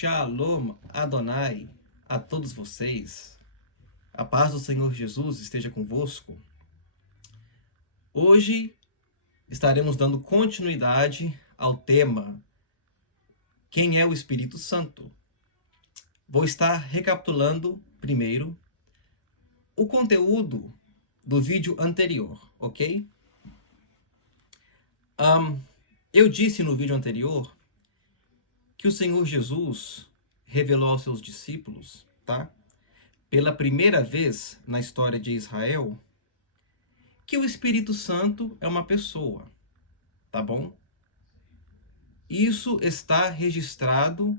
Shalom Adonai a todos vocês. A paz do Senhor Jesus esteja convosco. Hoje estaremos dando continuidade ao tema Quem é o Espírito Santo? Vou estar recapitulando primeiro o conteúdo do vídeo anterior, ok? Eu disse no vídeo anterior que o Senhor Jesus revelou aos seus discípulos, tá? Pela primeira vez na história de Israel, que o Espírito Santo é uma pessoa, tá bom? Isso está registrado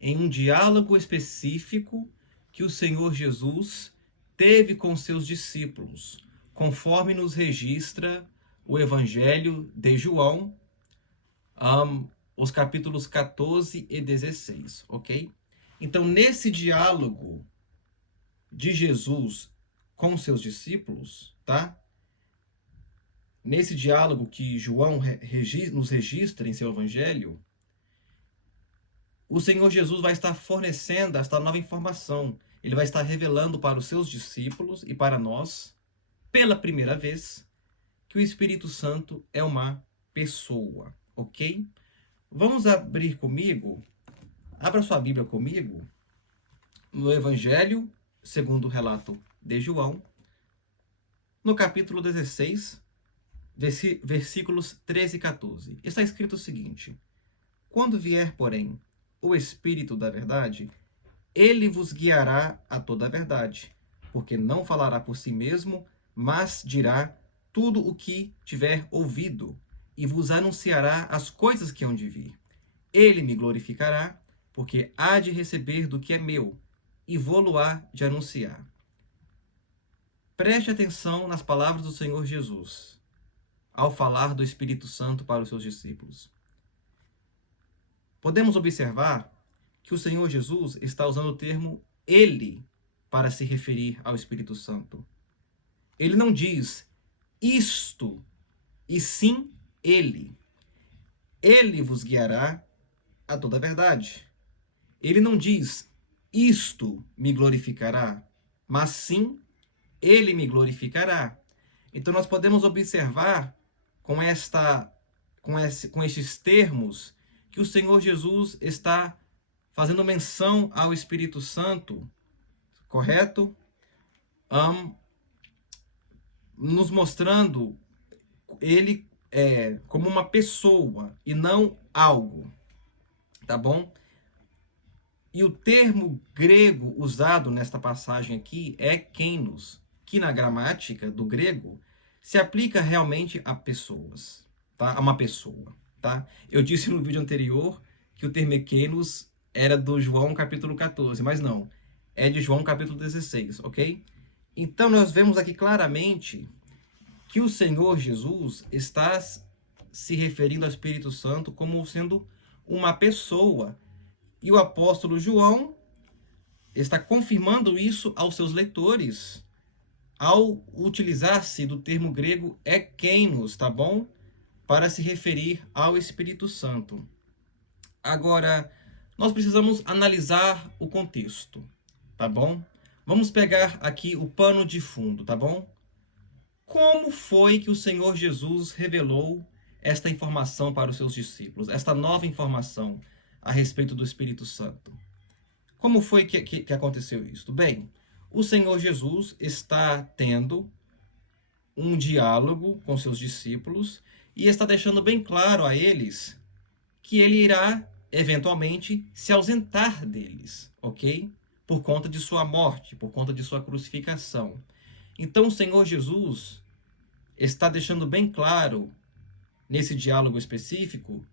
em um diálogo específico que o Senhor Jesus teve com seus discípulos, conforme nos registra o Evangelho de João, os capítulos 14 e 16, ok? Então, nesse diálogo de Jesus com seus discípulos, tá? Nesse diálogo que João nos registra em seu Evangelho, o Senhor Jesus vai estar fornecendo esta nova informação. Ele vai estar revelando para os seus discípulos e para nós, pela primeira vez, que o Espírito Santo é uma pessoa, ok? Vamos abrir comigo, abra sua Bíblia comigo, no Evangelho, segundo o relato de João, no capítulo 16, versículos 13 e 14. Está escrito o seguinte: Quando vier, porém, o Espírito da verdade, ele vos guiará a toda a verdade, porque não falará por si mesmo, mas dirá tudo o que tiver ouvido, e vos anunciará as coisas que hão de vir. Ele me glorificará, porque há de receber do que é meu, e vou-lo-á de anunciar. Preste atenção nas palavras do Senhor Jesus, ao falar do Espírito Santo para os seus discípulos. Podemos observar que o Senhor Jesus está usando o termo ele para se referir ao Espírito Santo. Ele não diz isto, e sim ele. Ele vos guiará a toda a verdade. Ele não diz isto me glorificará, mas sim ele me glorificará. Então nós podemos observar com estes termos que o Senhor Jesus está fazendo menção ao Espírito Santo, correto? Nos mostrando ele como uma pessoa e não algo, tá bom? E o termo grego usado nesta passagem aqui é kainos, que na gramática do grego se aplica realmente a pessoas, tá? A uma pessoa, tá? Eu disse no vídeo anterior que o termo kainos era do João capítulo 14, mas não, é de João capítulo 16, ok? Então nós vemos aqui claramente que o Senhor Jesus está se referindo ao Espírito Santo como sendo uma pessoa. E o apóstolo João está confirmando isso aos seus leitores, ao utilizar-se do termo grego ekeinos, tá bom? Para se referir ao Espírito Santo. Agora, nós precisamos analisar o contexto, tá bom? Vamos pegar aqui o pano de fundo, tá bom? Como foi que o Senhor Jesus revelou esta informação para os seus discípulos, esta nova informação a respeito do Espírito Santo? Como foi que aconteceu isso? Bem, o Senhor Jesus está tendo um diálogo com seus discípulos e está deixando bem claro a eles que ele irá, eventualmente, se ausentar deles, ok? Por conta de sua morte, por conta de sua crucificação. Então, o Senhor Jesus está deixando bem claro, nesse diálogo específico,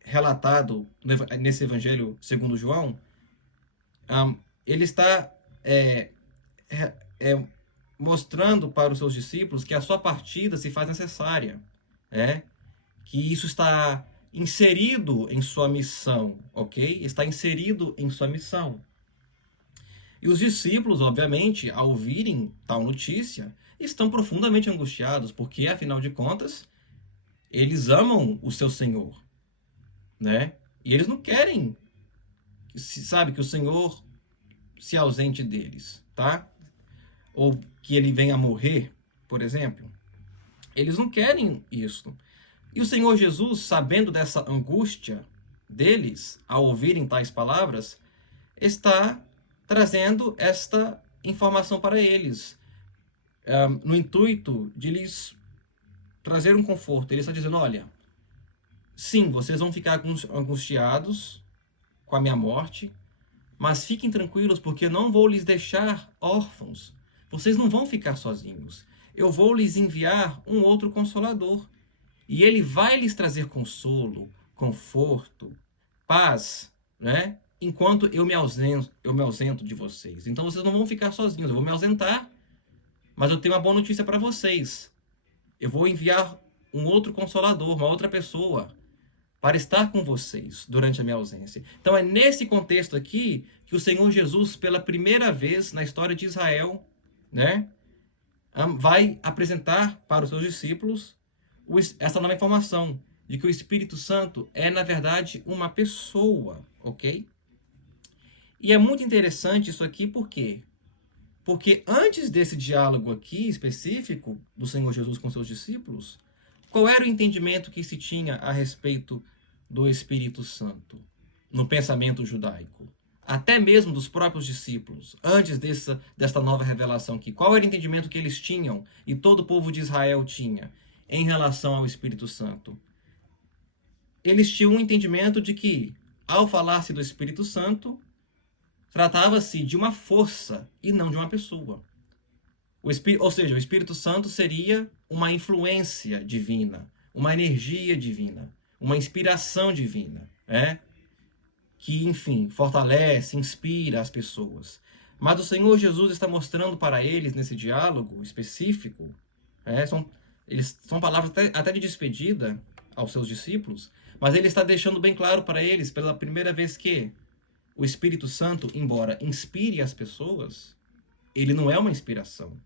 relatado nesse Evangelho segundo João, ele está mostrando para os seus discípulos que a sua partida se faz necessária, que isso está inserido em sua missão, ok? Está inserido em sua missão. E os discípulos, obviamente, ao ouvirem tal notícia, estão profundamente angustiados, porque, afinal de contas, eles amam o seu Senhor, né? E eles não querem sabe, que o Senhor se ausente deles, tá? Ou que ele venha a morrer, por exemplo. Eles não querem isso. E o Senhor Jesus, sabendo dessa angústia deles, ao ouvirem tais palavras, está trazendo esta informação para eles, no intuito de lhes trazer um conforto. Ele está dizendo: olha, sim, vocês vão ficar angustiados com a minha morte, mas fiquem tranquilos, porque não vou lhes deixar órfãos. Vocês não vão ficar sozinhos. Eu vou lhes enviar um outro consolador. E ele vai lhes trazer consolo, conforto, paz, né? Enquanto eu me ausento de vocês. Então vocês não vão ficar sozinhos. Eu vou me ausentar, mas eu tenho uma boa notícia para vocês. Eu vou enviar um outro consolador, uma outra pessoa, para estar com vocês durante a minha ausência. Então é nesse contexto aqui que o Senhor Jesus, pela primeira vez na história de Israel, né, vai apresentar para os seus discípulos essa nova informação de que o Espírito Santo é, na verdade, uma pessoa, ok? E é muito interessante isso aqui, por quê? Porque antes desse diálogo aqui específico do Senhor Jesus com seus discípulos, qual era o entendimento que se tinha a respeito do Espírito Santo no pensamento judaico? Até mesmo dos próprios discípulos, antes desta nova revelação aqui. Qual era o entendimento que eles tinham e todo o povo de Israel tinha em relação ao Espírito Santo? Eles tinham um entendimento de que, ao falar-se do Espírito Santo, tratava-se de uma força e não de uma pessoa. Ou seja, o Espírito Santo seria uma influência divina, uma energia divina, uma inspiração divina, que, enfim, fortalece, inspira as pessoas. Mas o Senhor Jesus está mostrando para eles, nesse diálogo específico, são palavras até de despedida aos seus discípulos, mas ele está deixando bem claro para eles, pela primeira vez, que o Espírito Santo, embora inspire as pessoas, ele não é uma inspiração.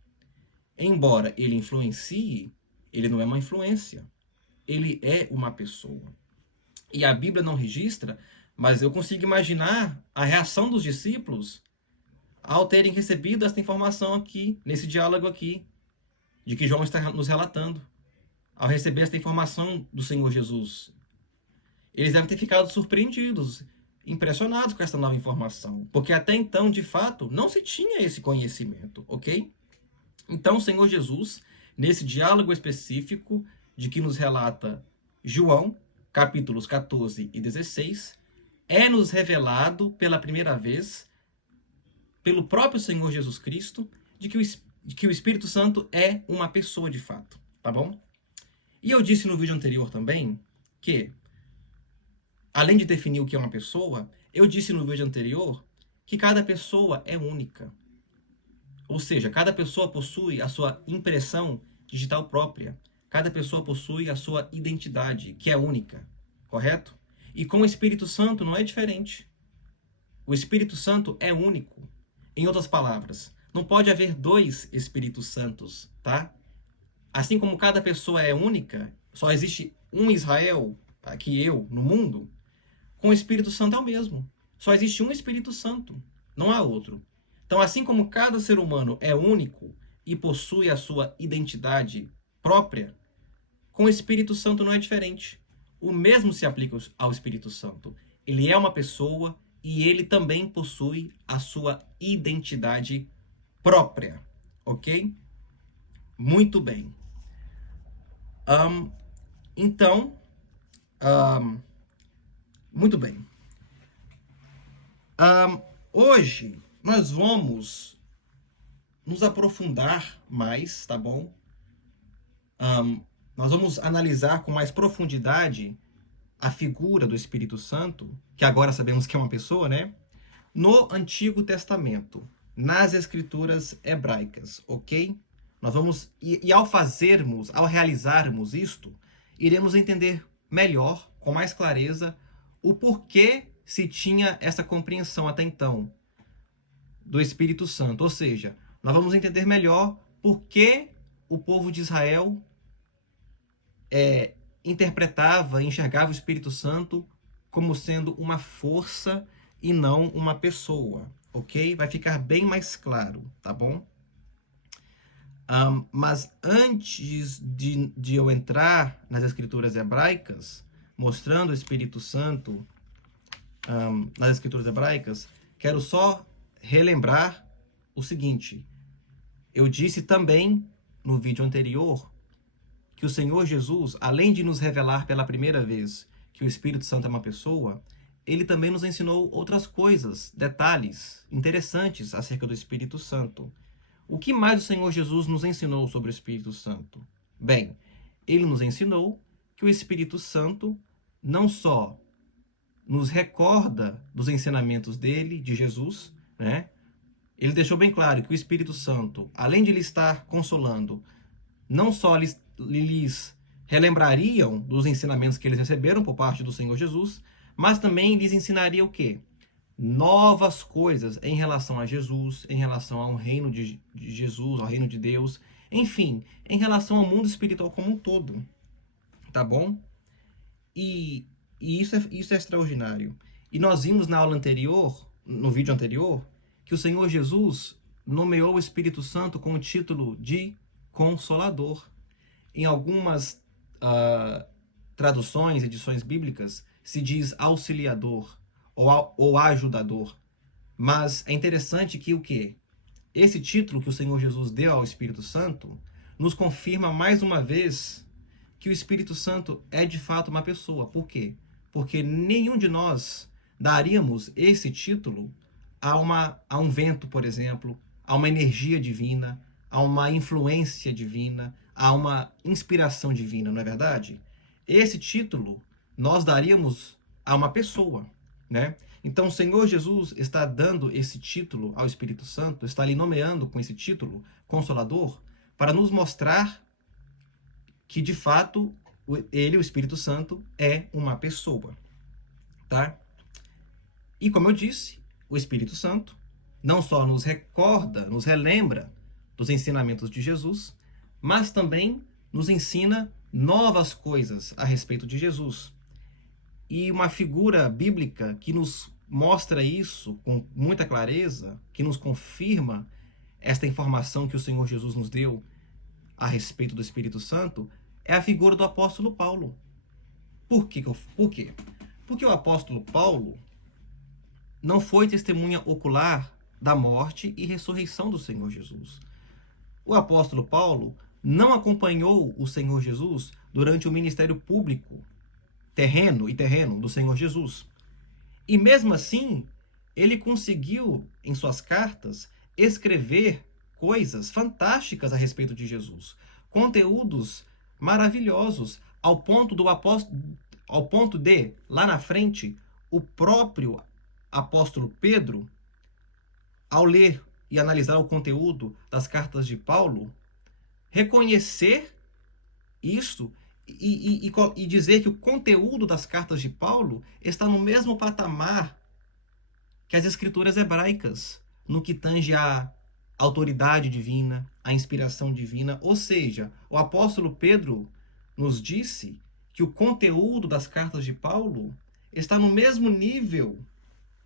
Embora ele influencie, ele não é uma influência. Ele é uma pessoa. E a Bíblia não registra, mas eu consigo imaginar a reação dos discípulos ao terem recebido esta informação aqui, nesse diálogo aqui, de que João está nos relatando. Ao receber esta informação do Senhor Jesus, eles devem ter ficado surpreendidos, impressionados com essa nova informação, porque até então, de fato, não se tinha esse conhecimento, ok? Então, o Senhor Jesus, nesse diálogo específico de que nos relata João, capítulos 14 e 16, é-nos revelado pela primeira vez, pelo próprio Senhor Jesus Cristo, de que o Espírito Santo é uma pessoa de fato, tá bom? E eu disse no vídeo anterior também que, além de definir o que é uma pessoa, eu disse no vídeo anterior que cada pessoa é única. Ou seja, cada pessoa possui a sua impressão digital própria. Cada pessoa possui a sua identidade, que é única. Correto? E com o Espírito Santo não é diferente. O Espírito Santo é único. Em outras palavras, não pode haver dois Espíritos Santos, tá? Assim como cada pessoa é única, só existe um Israel, aqui eu, no mundo, com o Espírito Santo é o mesmo. Só existe um Espírito Santo, não há outro. Então, assim como cada ser humano é único e possui a sua identidade própria, com o Espírito Santo não é diferente. O mesmo se aplica ao Espírito Santo. Ele é uma pessoa e ele também possui a sua identidade própria, ok? Muito bem. Então, muito bem. Hoje nós vamos nos aprofundar mais, tá bom? Nós vamos analisar com mais profundidade a figura do Espírito Santo, que agora sabemos que é uma pessoa, né? No Antigo Testamento, nas Escrituras hebraicas, ok? Nós vamos, e ao realizarmos isto, iremos entender melhor, com mais clareza, o porquê se tinha essa compreensão até então do Espírito Santo. Ou seja, nós vamos entender melhor por que o povo de Israel interpretava, enxergava o Espírito Santo como sendo uma força e não uma pessoa, ok? Vai ficar bem mais claro, tá bom? Mas antes de eu entrar nas escrituras hebraicas, mostrando o Espírito Santo nas escrituras hebraicas, quero só relembrar o seguinte. Eu disse também no vídeo anterior que o Senhor Jesus, além de nos revelar pela primeira vez que o Espírito Santo é uma pessoa, ele também nos ensinou outras coisas, detalhes interessantes acerca do Espírito Santo. O que mais o Senhor Jesus nos ensinou sobre o Espírito Santo? Bem, ele nos ensinou que o Espírito Santo não só nos recorda dos ensinamentos dele, de Jesus, né? Ele deixou bem claro que o Espírito Santo, além de lhe estar consolando, não só lhes relembrariam dos ensinamentos que eles receberam por parte do Senhor Jesus, mas também lhes ensinaria o quê? Novas coisas em relação a Jesus, em relação ao reino de Jesus, ao reino de Deus, enfim, em relação ao mundo espiritual como um todo, tá bom? E isso é extraordinário. E nós vimos na aula anterior, no vídeo anterior, que o Senhor Jesus nomeou o Espírito Santo com o título de Consolador. Em algumas traduções, edições bíblicas, se diz auxiliador ou ajudador. Mas é interessante que o quê? Esse título que o Senhor Jesus deu ao Espírito Santo nos confirma mais uma vez que o Espírito Santo é de fato uma pessoa. Por quê? Porque nenhum de nós daríamos esse título a um vento, por exemplo, a uma energia divina, a uma influência divina, a uma inspiração divina, não é verdade? Esse título nós daríamos a uma pessoa, né? Então o Senhor Jesus está dando esse título ao Espírito Santo, está lhe nomeando com esse título, Consolador, para nos mostrar que de fato ele, o Espírito Santo, é uma pessoa, tá? E como eu disse, o Espírito Santo não só nos recorda, nos relembra dos ensinamentos de Jesus, mas também nos ensina novas coisas a respeito de Jesus. E uma figura bíblica que nos mostra isso com muita clareza, que nos confirma esta informação que o Senhor Jesus nos deu a respeito do Espírito Santo, é a figura do apóstolo Paulo. Por quê? Porque o apóstolo Paulo não foi testemunha ocular da morte e ressurreição do Senhor Jesus. O apóstolo Paulo não acompanhou o Senhor Jesus durante o ministério público terreno do Senhor Jesus. E mesmo assim, ele conseguiu, em suas cartas, escrever coisas fantásticas a respeito de Jesus. Conteúdos maravilhosos, ao ponto de, lá na frente, o próprio apóstolo Pedro, ao ler e analisar o conteúdo das cartas de Paulo, reconhecer isso e dizer que o conteúdo das cartas de Paulo está no mesmo patamar que as escrituras hebraicas, no que tange à autoridade divina, à inspiração divina. Ou seja, o apóstolo Pedro nos disse que o conteúdo das cartas de Paulo está no mesmo nível,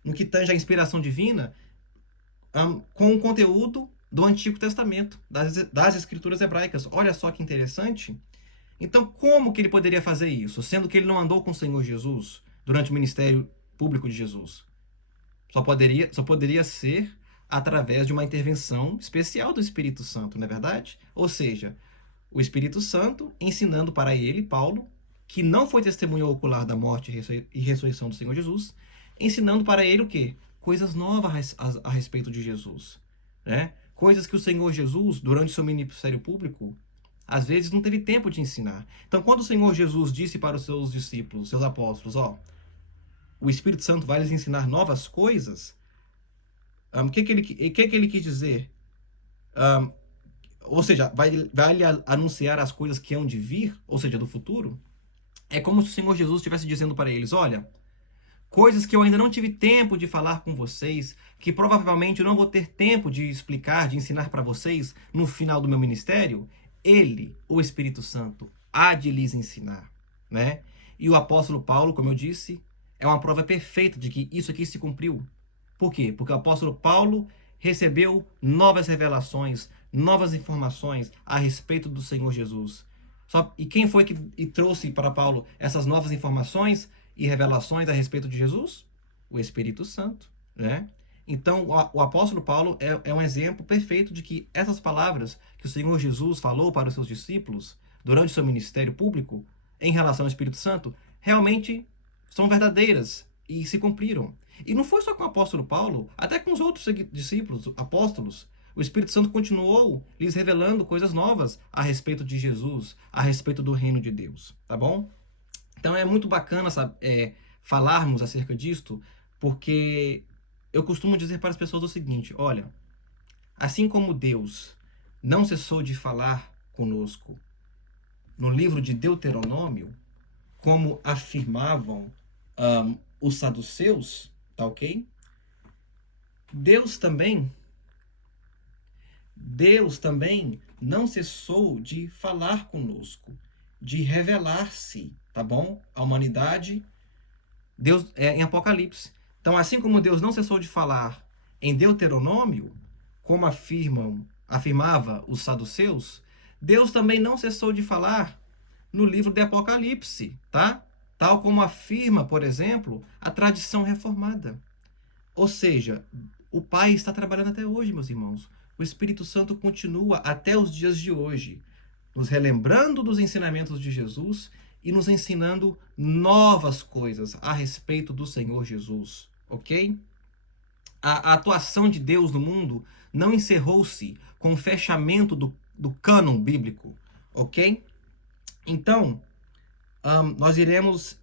no que tange à inspiração divina, com o conteúdo do Antigo Testamento, das escrituras hebraicas. Olha só que interessante. Então, como que ele poderia fazer isso, sendo que ele não andou com o Senhor Jesus durante o ministério público de Jesus? Só poderia ser através de uma intervenção especial do Espírito Santo, não é verdade? Ou seja, o Espírito Santo ensinando para ele, Paulo, que não foi testemunha ocular da morte e ressurreição do Senhor Jesus, ensinando para ele o quê? Coisas novas a respeito de Jesus, né? Coisas que o Senhor Jesus, durante o seu ministério público, às vezes não teve tempo de ensinar. Então, quando o Senhor Jesus disse para os seus discípulos, seus apóstolos, o Espírito Santo vai lhes ensinar novas coisas, o que ele quis dizer? Ou seja, vai lhe anunciar as coisas que hão de vir, ou seja, do futuro. É como se o Senhor Jesus estivesse dizendo para eles, olha, coisas que eu ainda não tive tempo de falar com vocês, que provavelmente eu não vou ter tempo de explicar, de ensinar para vocês no final do meu ministério, ele, o Espírito Santo, há de lhes ensinar, né? E o apóstolo Paulo, como eu disse, é uma prova perfeita de que isso aqui se cumpriu. Por quê? Porque o apóstolo Paulo recebeu novas revelações, novas informações a respeito do Senhor Jesus. E quem foi que trouxe para Paulo essas novas informações e revelações a respeito de Jesus? O Espírito Santo, né? Então, o apóstolo Paulo é um exemplo perfeito de que essas palavras que o Senhor Jesus falou para os seus discípulos durante o seu ministério público em relação ao Espírito Santo realmente são verdadeiras e se cumpriram. E não foi só com o apóstolo Paulo, até com os outros discípulos, apóstolos. O Espírito Santo continuou lhes revelando coisas novas a respeito de Jesus, a respeito do reino de Deus, tá bom? Então é muito bacana, sabe, falarmos acerca disto, porque eu costumo dizer para as pessoas o seguinte: olha, assim como Deus não cessou de falar conosco no livro de Deuteronômio, como afirmavam os saduceus, tá ok? Deus também não cessou de falar conosco, de revelar-se, tá bom? A humanidade, Deus em Apocalipse. Então, assim como Deus não cessou de falar em Deuteronômio, como afirmava os saduceus, Deus também não cessou de falar no livro de Apocalipse, tá? Tal como afirma, por exemplo, a tradição reformada. Ou seja, o Pai está trabalhando até hoje, meus irmãos. O Espírito Santo continua até os dias de hoje, nos relembrando dos ensinamentos de Jesus e nos ensinando novas coisas a respeito do Senhor Jesus, ok? A atuação de Deus no mundo não encerrou-se com o fechamento do cânon bíblico, ok? Então, nós iremos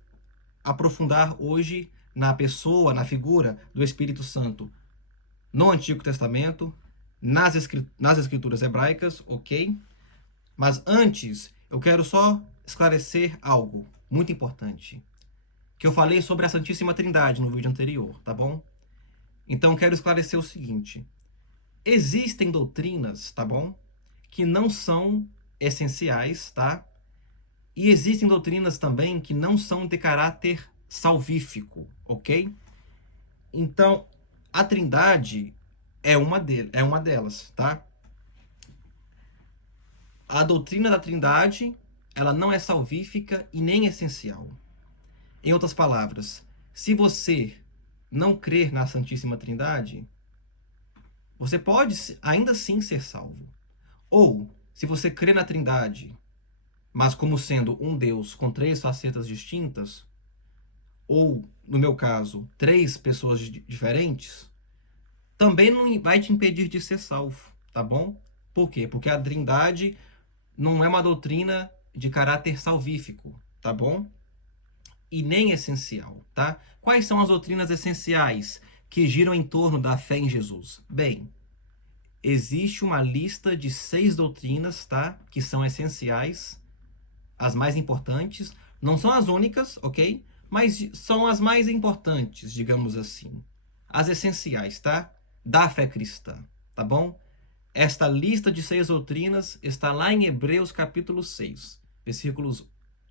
aprofundar hoje na pessoa, na figura do Espírito Santo no Antigo Testamento, nas escrituras hebraicas, ok? Mas antes, eu quero só esclarecer algo muito importante, que eu falei sobre a Santíssima Trindade no vídeo anterior, tá bom? Então, quero esclarecer o seguinte: existem doutrinas, tá bom, que não são essenciais, tá? E existem doutrinas também que não são de caráter salvífico, ok? Então, a Trindade é uma delas, tá? A doutrina da Trindade, ela não é salvífica e nem essencial. Em outras palavras, se você não crer na Santíssima Trindade, você pode ainda assim ser salvo. Ou, se você crê na Trindade, mas como sendo um Deus com três facetas distintas, ou, no meu caso, três pessoas diferentes, também não vai te impedir de ser salvo, tá bom? Por quê? Porque a Trindade não é uma doutrina de caráter salvífico, tá bom? E nem essencial, tá? Quais são as doutrinas essenciais que giram em torno da fé em Jesus? Bem, existe uma lista de 6 doutrinas, tá? Que são essenciais, as mais importantes. Não são as únicas, ok? Mas são as mais importantes, digamos assim. As essenciais, tá? Da fé cristã, tá bom? Esta lista de 6 doutrinas está lá em Hebreus capítulo 6,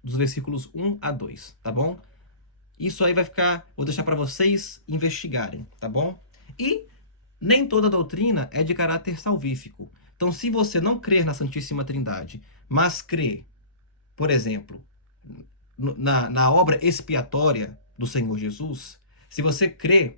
dos versículos 1 a 2, tá bom? Isso aí vou deixar para vocês investigarem, tá bom? E nem toda doutrina é de caráter salvífico. Então, se você não crer na Santíssima Trindade, mas crê, por exemplo, na obra expiatória do Senhor Jesus, se você crê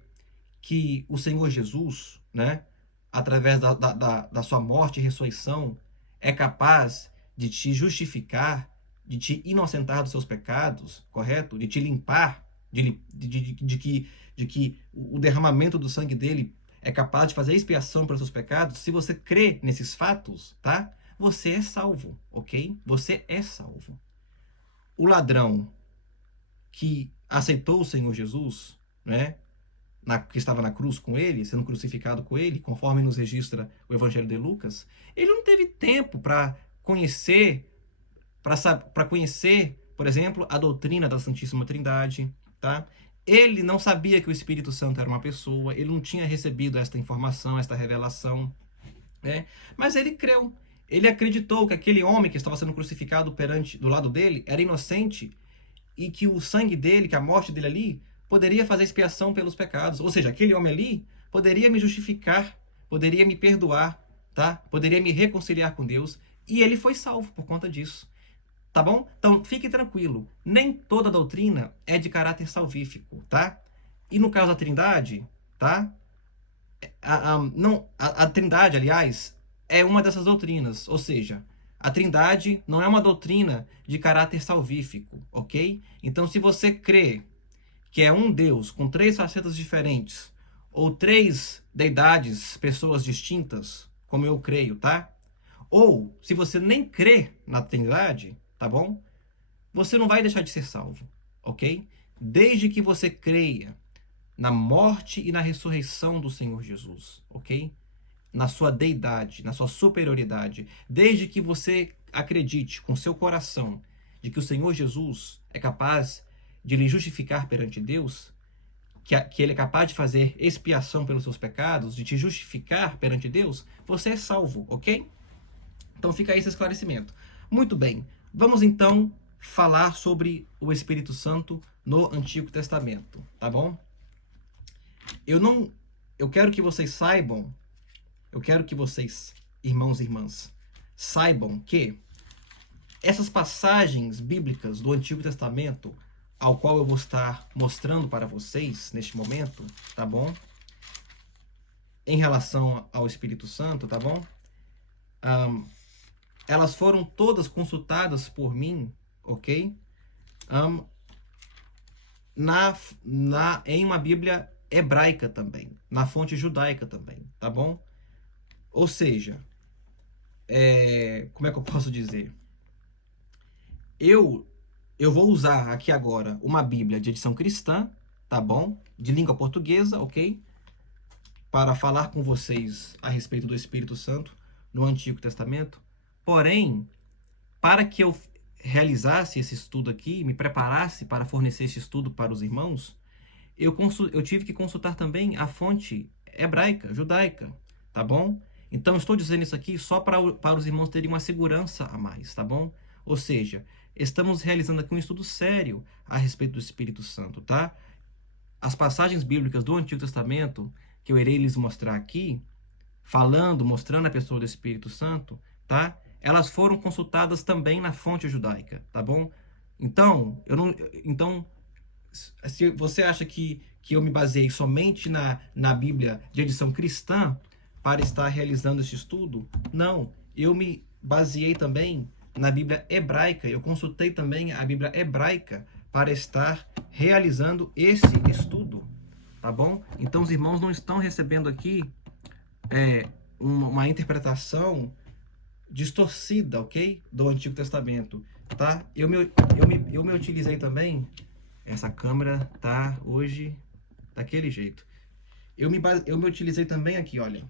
que o Senhor Jesus, né, através da sua morte e ressurreição, é capaz de te justificar, de te inocentar dos seus pecados, correto? De te limpar, de que o derramamento do sangue dele é capaz de fazer expiação pelos seus pecados. Se você crê nesses fatos, tá? Você é salvo, ok? Você é salvo. O ladrão que aceitou o Senhor Jesus, né, que estava na cruz com ele, sendo crucificado com ele, conforme nos registra o Evangelho de Lucas, ele não teve tempo para conhecer, por exemplo, a doutrina da Santíssima Trindade, tá? Ele não sabia que o Espírito Santo era uma pessoa, ele não tinha recebido esta informação, esta revelação, né? Mas ele creu. Ele acreditou que aquele homem que estava sendo crucificado do lado dele era inocente e que o sangue dele, que a morte dele ali, poderia fazer expiação pelos pecados. Ou seja, aquele homem ali poderia me justificar, poderia me perdoar, tá? Poderia me reconciliar com Deus, e ele foi salvo por conta disso. Tá bom? Então, fique tranquilo. Nem toda doutrina é de caráter salvífico, tá? E no caso da Trindade, tá? A Trindade, aliás, é uma dessas doutrinas. Ou seja, a Trindade não é uma doutrina de caráter salvífico, ok? Então, se você crê que é um Deus com três facetas diferentes, ou três deidades, pessoas distintas, como eu creio, tá? Ou, se você nem crê na Trindade, tá bom? Você não vai deixar de ser salvo, ok? Desde que você creia na morte e na ressurreição do Senhor Jesus, ok? Na sua deidade, na sua superioridade. Desde que você acredite com seu coração de que o Senhor Jesus é capaz de lhe justificar perante Deus, que ele é capaz de fazer expiação pelos seus pecados, de te justificar perante Deus, você é salvo, ok? Então fica aí esse esclarecimento. Muito bem, vamos então falar sobre o Espírito Santo no Antigo Testamento, tá bom? Eu quero que vocês saibam, eu quero que vocês, irmãos e irmãs, saibam que essas passagens bíblicas do Antigo Testamento, ao qual eu vou estar mostrando para vocês neste momento, tá bom? Em relação ao Espírito Santo, tá bom? Elas foram todas consultadas por mim, ok? Em uma Bíblia hebraica também, na fonte judaica também, tá bom? Ou seja, como é que eu posso dizer? Eu vou usar aqui agora uma Bíblia de edição cristã, tá bom? De língua portuguesa, ok? Para falar com vocês a respeito do Espírito Santo no Antigo Testamento. Porém, para que eu realizasse esse estudo aqui, me preparasse para fornecer esse estudo para os irmãos, eu tive que consultar também a fonte hebraica, judaica, tá bom? Então, estou dizendo isso aqui só para os irmãos terem uma segurança a mais, tá bom? Ou seja, estamos realizando aqui um estudo sério a respeito do Espírito Santo, tá? As passagens bíblicas do Antigo Testamento, que eu irei lhes mostrar aqui, mostrando a pessoa do Espírito Santo, tá? Elas foram consultadas também na fonte judaica, tá bom? Então, se você acha que eu me baseei somente na Bíblia de edição cristã para estar realizando esse estudo, não. Eu me baseei também na Bíblia hebraica. Eu consultei também a Bíblia hebraica para estar realizando esse estudo, tá bom? Então, os irmãos não estão recebendo aqui uma interpretação distorcida, ok? Do Antigo Testamento, tá? Eu me utilizei também. Essa câmera tá hoje daquele jeito. Eu me utilizei também aqui, olha,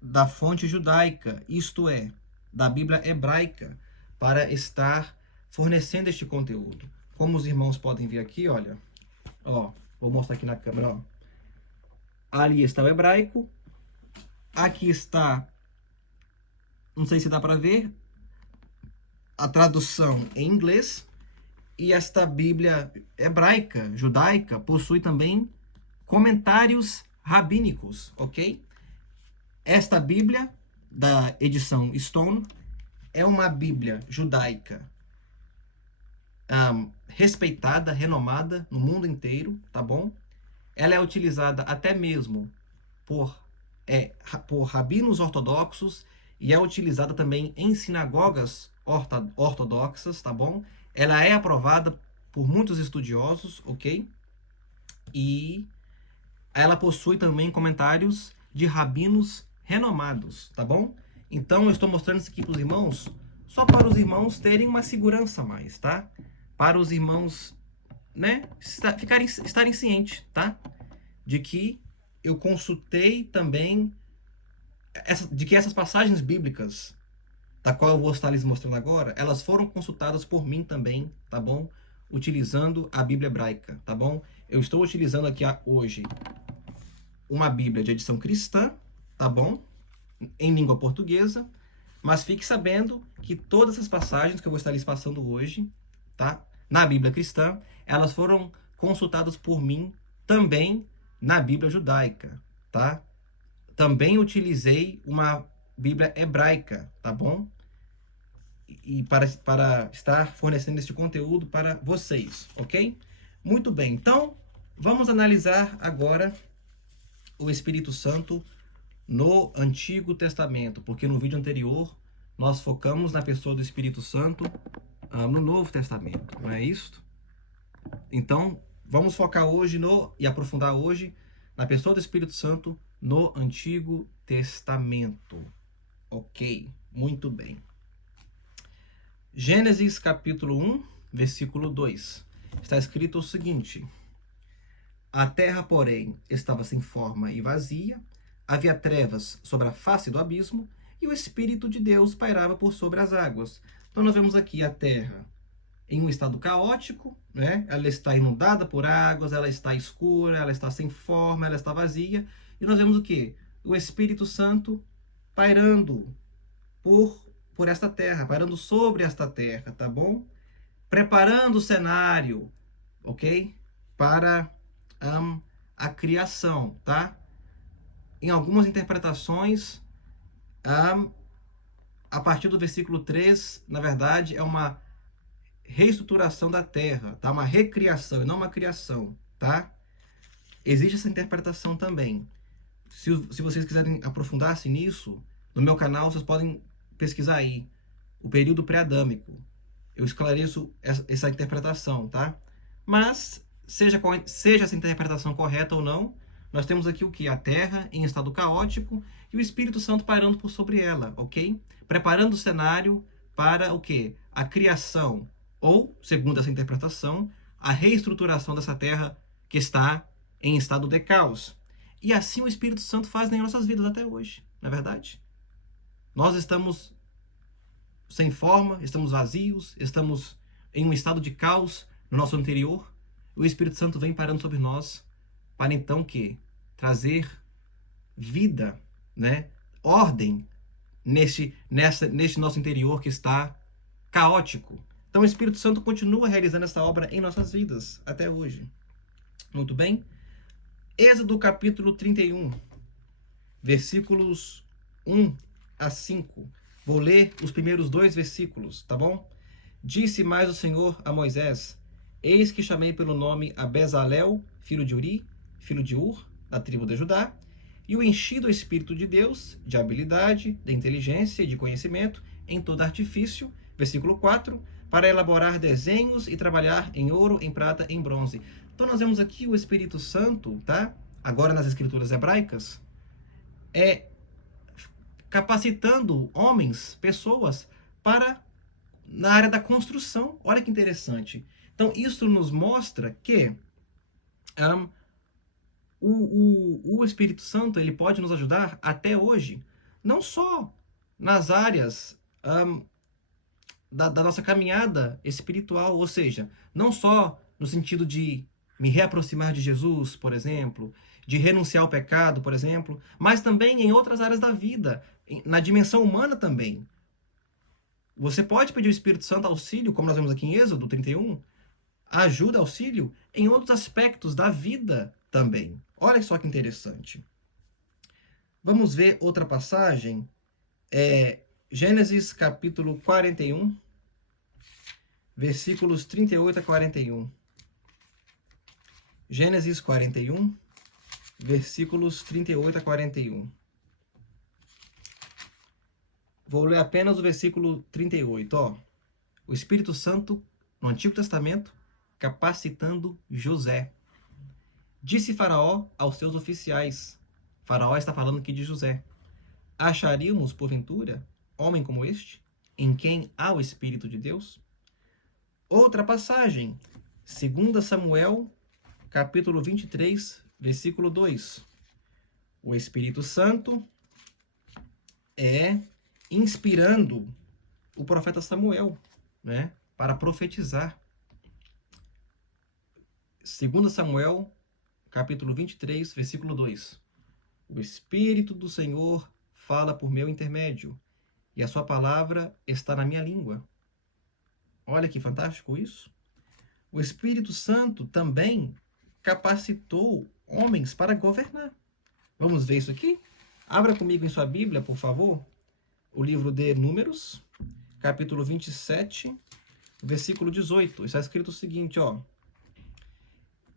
da fonte judaica, isto é, da Bíblia hebraica, para estar fornecendo este conteúdo. Como os irmãos podem ver aqui, olha, ó, vou mostrar aqui na câmera, ó. Ali está o hebraico, aqui está, não sei se dá para ver, a tradução em inglês, e esta Bíblia hebraica, judaica, possui também comentários rabínicos, ok? Esta Bíblia, da edição Stone, é uma Bíblia judaica respeitada, renomada no mundo inteiro, tá bom? Ela é utilizada até mesmo por rabinos ortodoxos e é utilizada também em sinagogas ortodoxas, tá bom? Ela é aprovada por muitos estudiosos, ok? E ela possui também comentários de rabinos renomados, tá bom? Então, eu estou mostrando isso aqui para os irmãos, só para os irmãos terem uma segurança a mais, tá? Para os irmãos, né, estarem cientes, tá? De que eu consultei também, de que essas passagens bíblicas, da qual eu vou estar lhes mostrando agora, elas foram consultadas por mim também, tá bom? Utilizando a Bíblia hebraica, tá bom? Eu estou utilizando aqui hoje uma Bíblia de edição cristã, tá bom? Em língua portuguesa, mas fique sabendo que todas essas passagens que eu vou estar lhes passando hoje, tá? na Bíblia cristã, elas foram consultadas por mim também na Bíblia judaica, tá? Também utilizei uma Bíblia hebraica, tá bom? E para estar fornecendo este conteúdo para vocês, ok? Muito bem, então vamos analisar agora o Espírito Santo no Antigo Testamento, porque no vídeo anterior nós focamos na pessoa do Espírito Santo no Novo Testamento, não é isso? Então, vamos focar hoje e aprofundar hoje na pessoa do Espírito Santo no Antigo Testamento. Ok, muito bem. Gênesis capítulo 1, versículo 2. Está escrito o seguinte: a terra, porém, estava sem forma e vazia, havia trevas sobre a face do abismo, e o Espírito de Deus pairava por sobre as águas. Então nós vemos aqui a terra em um estado caótico, né? Ela está inundada por águas, ela está escura, ela está sem forma, ela está vazia. E nós vemos o quê? O Espírito Santo pairando por esta terra, pairando sobre esta terra, tá bom? Preparando o cenário, ok? Para a criação, tá? Em algumas interpretações, a partir do versículo 3, na verdade, é uma reestruturação da terra, tá? Uma recriação e não uma criação, tá? Existe essa interpretação também. Se vocês quiserem aprofundar-se nisso, no meu canal vocês podem pesquisar aí o período pré-adâmico. Eu esclareço essa interpretação, tá? Mas, seja essa interpretação correta ou não, nós temos aqui o que? A terra em estado caótico e o Espírito Santo pairando por sobre ela, ok? Preparando o cenário para o quê? A criação, ou, segundo essa interpretação, a reestruturação dessa terra que está em estado de caos. E assim o Espírito Santo faz em nossas vidas até hoje, não é verdade? Nós estamos sem forma, estamos vazios, estamos em um estado de caos no nosso interior. O Espírito Santo vem parando sobre nós para então que trazer vida, né? Ordem neste nosso interior que está caótico. Então o Espírito Santo continua realizando essa obra em nossas vidas até hoje. Muito bem? Êxodo capítulo 31, versículos 1 a 5. Vou ler os primeiros 2 versículos, tá bom? Disse mais o Senhor a Moisés: eis que chamei pelo nome a Bezalel, filho de Uri, filho de Ur, da tribo de Judá, e o enchi do Espírito de Deus, de habilidade, de inteligência e de conhecimento, em todo artifício, versículo 4, para elaborar desenhos e trabalhar em ouro, em prata, em bronze. Então nós vemos aqui o Espírito Santo, tá? Agora nas escrituras hebraicas, capacitando homens, pessoas, na área da construção. Olha que interessante. Então isso nos mostra que o Espírito Santo ele pode nos ajudar até hoje, não só nas áreas da nossa caminhada espiritual, ou seja, não só no sentido de me reaproximar de Jesus, por exemplo, de renunciar ao pecado, por exemplo, mas também em outras áreas da vida, na dimensão humana também. Você pode pedir o Espírito Santo auxílio, como nós vemos aqui em Êxodo 31, ajuda, auxílio, em outros aspectos da vida também. Olha só que interessante. Vamos ver outra passagem. Gênesis capítulo 41, versículos 38 a 41. Gênesis 41, versículos 38 a 41. Vou ler apenas o versículo 38. Ó. O Espírito Santo, no Antigo Testamento, capacitando José. Disse Faraó aos seus oficiais. Faraó está falando aqui de José. Acharíamos, porventura, homem como este, em quem há o Espírito de Deus? Outra passagem, 2 Samuel, capítulo 23, versículo 2. O Espírito Santo inspirando o profeta Samuel, né, para profetizar. 2 Samuel, capítulo 23, versículo 2. O Espírito do Senhor fala por meu intermédio, e a sua palavra está na minha língua. Olha que fantástico isso. o Espírito Santo também capacitou homens para governar. Vamos ver isso aqui? Abra comigo em sua Bíblia, por favor, o livro de Números, capítulo 27, versículo 18. Está escrito o seguinte, ó.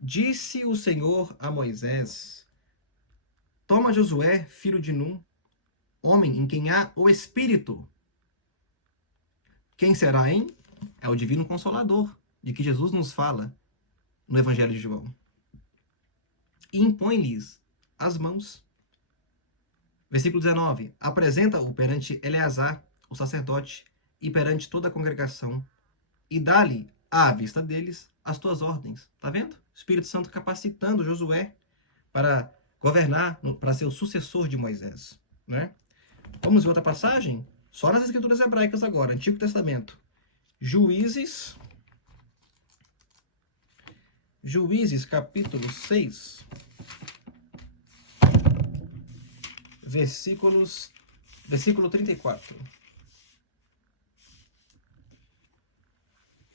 Disse o Senhor a Moisés: toma Josué, filho de Num, homem em quem há o Espírito. Quem será, hein? É o Divino Consolador, de que Jesus nos fala no Evangelho de João. E impõe-lhes as mãos. Versículo 19. Apresenta-o perante Eleazar, o sacerdote, e perante toda a congregação, e dá-lhe, à vista deles, as tuas ordens. Tá vendo? O Espírito Santo capacitando Josué para governar, para ser o sucessor de Moisés, né? Vamos ver outra passagem? Só nas Escrituras hebraicas agora, Antigo Testamento. Juízes, capítulo 6, versículo 34.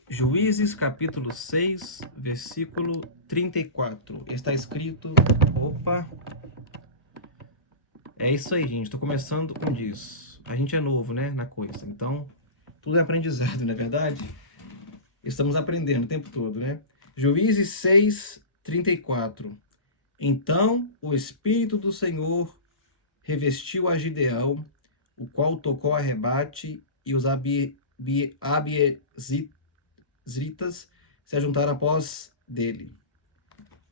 Juízes, capítulo 6, versículo 34. Está escrito... Opa! É isso aí, gente. Estou começando com isso. A gente é novo, né, na coisa. Então, tudo é aprendizado, não é verdade? Estamos aprendendo o tempo todo, né? Juízes 6, 34. Então, o Espírito do Senhor revestiu a Gideão, o qual tocou a rebate, e os abiezritas se ajuntaram após dele.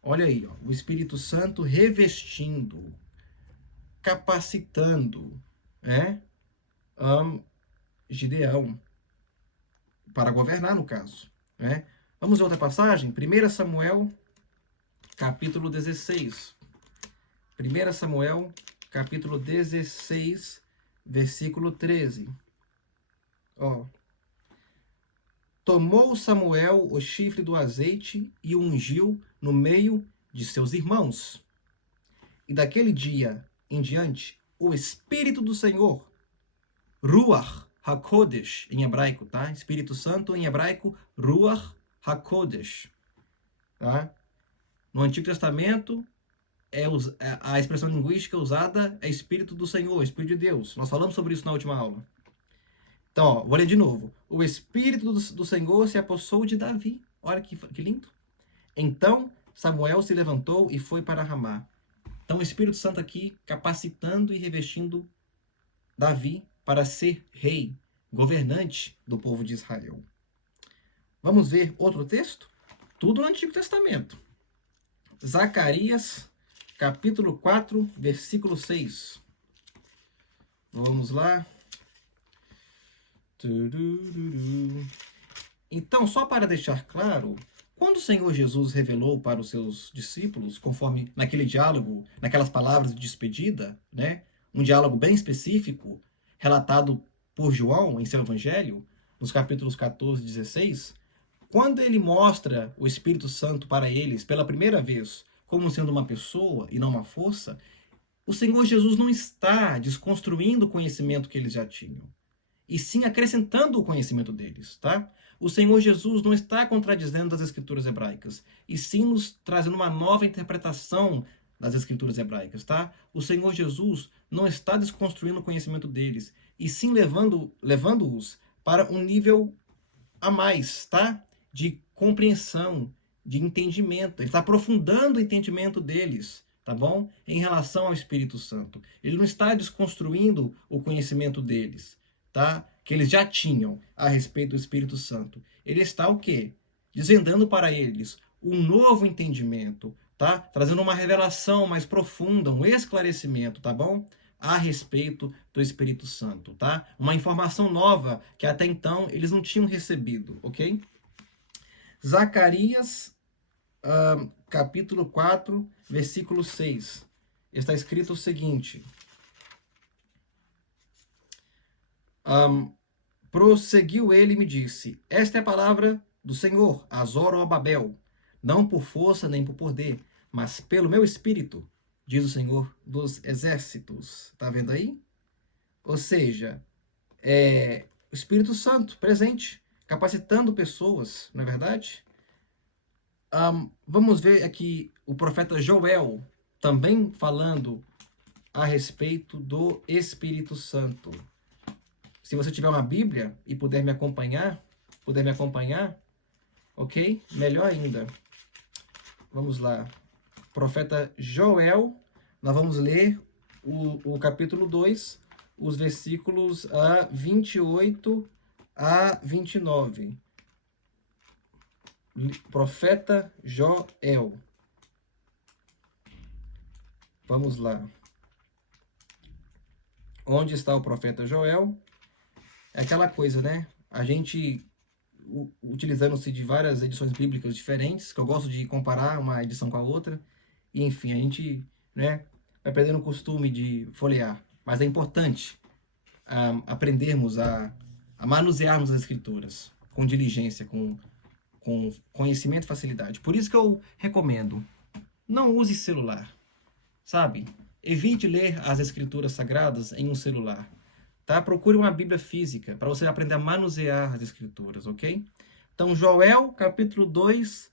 Olha aí, ó, o Espírito Santo revestindo, capacitando, né, Gideão para governar, no caso, né? Vamos ver outra passagem? 1 Samuel, capítulo 16. 1 Samuel, capítulo 16, versículo 13. Ó. Tomou Samuel o chifre do azeite e o ungiu no meio de seus irmãos. E daquele dia em diante, o Espírito do Senhor, Ruach HaKodesh, em hebraico, tá? Espírito Santo, em hebraico, Ruach HaKodesh. Tá? No Antigo Testamento, a expressão linguística usada é Espírito do Senhor, Espírito de Deus. Nós falamos sobre isso na última aula. Então, ó, vou ler de novo. O Espírito do Senhor se apossou de Davi. Olha que lindo. Então, Samuel se levantou e foi para Ramá. Então, o Espírito Santo aqui capacitando e revestindo Davi para ser rei, governante do povo de Israel. Vamos ver outro texto? Tudo no Antigo Testamento. Zacarias, capítulo 4, versículo 6. Vamos lá. Então, só para deixar claro, quando o Senhor Jesus revelou para os seus discípulos, conforme naquele diálogo, naquelas palavras de despedida, né, um diálogo bem específico, relatado por João em seu Evangelho, nos capítulos 14 e 16, quando ele mostra o Espírito Santo para eles pela primeira vez como sendo uma pessoa e não uma força, o Senhor Jesus não está desconstruindo o conhecimento que eles já tinham, e sim acrescentando o conhecimento deles, tá? O Senhor Jesus não está contradizendo as Escrituras hebraicas, e sim nos trazendo uma nova interpretação das Escrituras hebraicas, tá? O Senhor Jesus não está desconstruindo o conhecimento deles, e sim levando-os para um nível a mais, tá? De compreensão, de entendimento. Ele está aprofundando o entendimento deles, tá bom? Em relação ao Espírito Santo. Ele não está desconstruindo o conhecimento deles, tá? Que eles já tinham a respeito do Espírito Santo. Ele está o quê? Desvendando para eles um novo entendimento, tá? Trazendo uma revelação mais profunda, um esclarecimento, tá bom? A respeito do Espírito Santo, tá? Uma informação nova que até então eles não tinham recebido, ok? Zacarias, capítulo 4, versículo 6. Está escrito o seguinte... prosseguiu ele e me disse: esta é a palavra do Senhor, a Zorobabel, não por força nem por poder, mas pelo meu espírito, diz o Senhor dos exércitos. Tá vendo aí? Ou seja, o Espírito Santo presente, capacitando pessoas, não é verdade? Vamos ver aqui o profeta Joel também falando a respeito do Espírito Santo. Se você tiver uma Bíblia e puder me acompanhar, ok? Melhor ainda. Vamos lá. Profeta Joel, nós vamos ler o capítulo 2, os versículos 28 a 29. Profeta Joel. Vamos lá. Onde está o profeta Joel? É aquela coisa, né? A gente, utilizando-se de várias edições bíblicas diferentes, que eu gosto de comparar uma edição com a outra, e enfim, a gente, né, vai perdendo o costume de folhear. Mas é importante aprendermos a manusearmos as escrituras com diligência, com conhecimento e facilidade. Por isso que eu recomendo, não use celular, sabe? Evite ler as escrituras sagradas em um celular, tá? Procure uma Bíblia física para você aprender a manusear as escrituras, ok? Então, Joel, capítulo 2,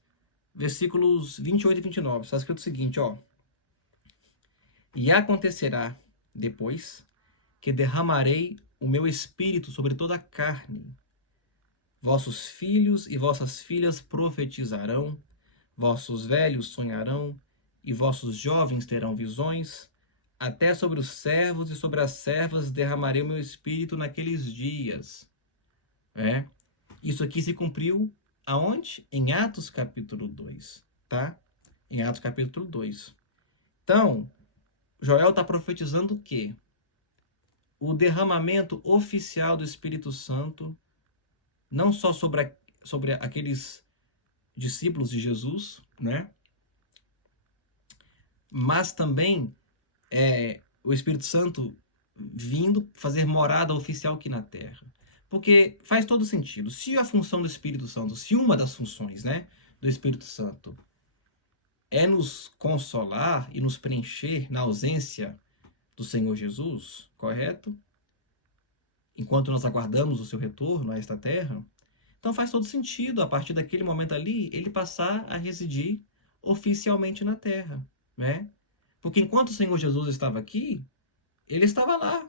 versículos 28 e 29. Está escrito o seguinte, ó. E acontecerá depois que derramarei o meu espírito sobre toda a carne. Vossos filhos e vossas filhas profetizarão, vossos velhos sonharão, e vossos jovens terão visões. Até sobre os servos e sobre as servas derramarei o meu espírito naqueles dias. Isso aqui se cumpriu aonde? Em Atos capítulo 2, tá? Em Atos capítulo 2. Então, Joel está profetizando o quê? O derramamento oficial do Espírito Santo, não só sobre aqueles discípulos de Jesus, né? Mas também o Espírito Santo vindo fazer morada oficial aqui na Terra. Porque faz todo sentido. Se a função do Espírito Santo, se uma das funções, né, do Espírito Santo é nos consolar e nos preencher na ausência do Senhor Jesus, correto? Enquanto nós aguardamos o seu retorno a esta terra, então faz todo sentido, a partir daquele momento ali, ele passar a residir oficialmente na terra, né? Porque enquanto o Senhor Jesus estava aqui, ele estava lá,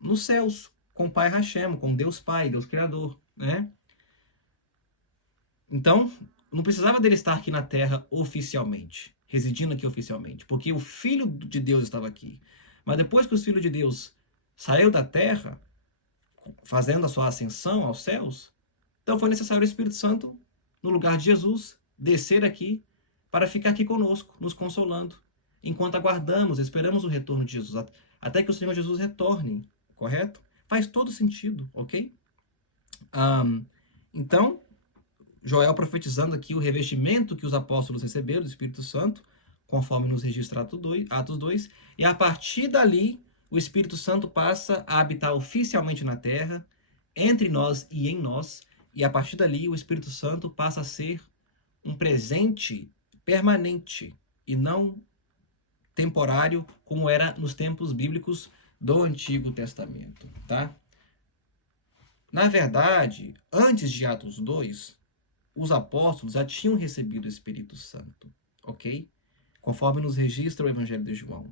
nos céus, com o Pai Hashem, com Deus Pai, Deus Criador, né? Então, não precisava dele estar aqui na terra oficialmente, residindo aqui oficialmente, porque o Filho de Deus estava aqui. Mas depois que o Filho de Deus saiu da terra, fazendo a sua ascensão aos céus, então foi necessário o Espírito Santo, no lugar de Jesus, descer aqui para ficar aqui conosco, nos consolando, enquanto aguardamos, esperamos o retorno de Jesus, até que o Senhor Jesus retorne, correto? Faz todo sentido, ok? Então, Joel profetizando aqui o revestimento que os apóstolos receberam do Espírito Santo, conforme nos registra Atos 2, e a partir dali, o Espírito Santo passa a habitar oficialmente na terra, entre nós e em nós, e a partir dali o Espírito Santo passa a ser um presente permanente e não temporário, como era nos tempos bíblicos do Antigo Testamento, tá? Na verdade, antes de Atos 2, os apóstolos já tinham recebido o Espírito Santo, ok? Conforme nos registra o Evangelho de João.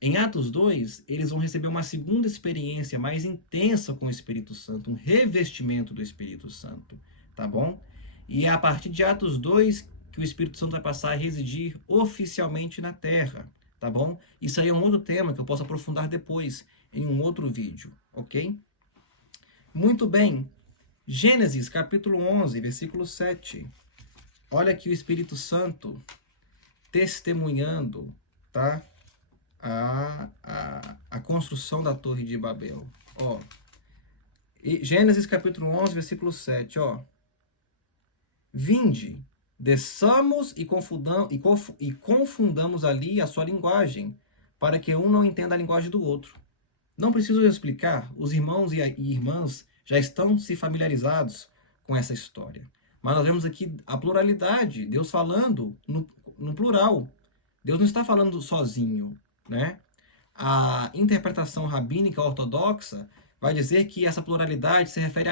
Em Atos 2, eles vão receber uma segunda experiência mais intensa com o Espírito Santo, um revestimento do Espírito Santo, tá bom? E é a partir de Atos 2 que o Espírito Santo vai passar a residir oficialmente na Terra, tá bom? Isso aí é um outro tema que eu posso aprofundar depois, em um outro vídeo, ok? Muito bem. Gênesis, capítulo 11, versículo 7. Olha aqui o Espírito Santo testemunhando, tá? A construção da Torre de Babel. Ó. Gênesis, capítulo 11, versículo 7, ó. Vinde, desçamos e confundamos ali a sua linguagem, para que um não entenda a linguagem do outro. Não preciso explicar, os irmãos e irmãs já estão se familiarizados com essa história. Mas nós vemos aqui a pluralidade, Deus falando no plural. Deus não está falando sozinho, né? A interpretação rabínica ortodoxa vai dizer que essa pluralidade se refere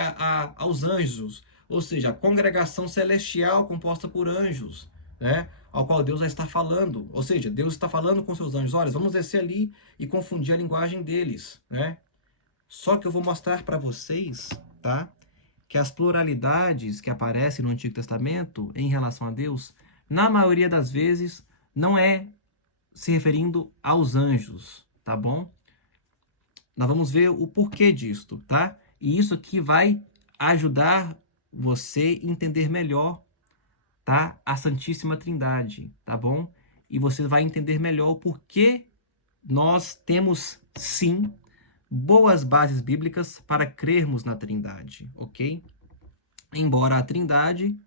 aos anjos, ou seja, a congregação celestial composta por anjos, né? Ao qual Deus já está falando. Ou seja, Deus está falando com seus anjos. Olha, vamos descer ali e confundir a linguagem deles, né? Só que eu vou mostrar para vocês, tá? Que as pluralidades que aparecem no Antigo Testamento em relação a Deus, na maioria das vezes, não é se referindo aos anjos, tá bom? Nós vamos ver o porquê disto, tá? E isso aqui vai ajudar você a entender melhor, tá? A Santíssima Trindade, tá bom? E você vai entender melhor o porquê nós temos, sim, boas bases bíblicas para crermos na Trindade, ok? Embora a Trindade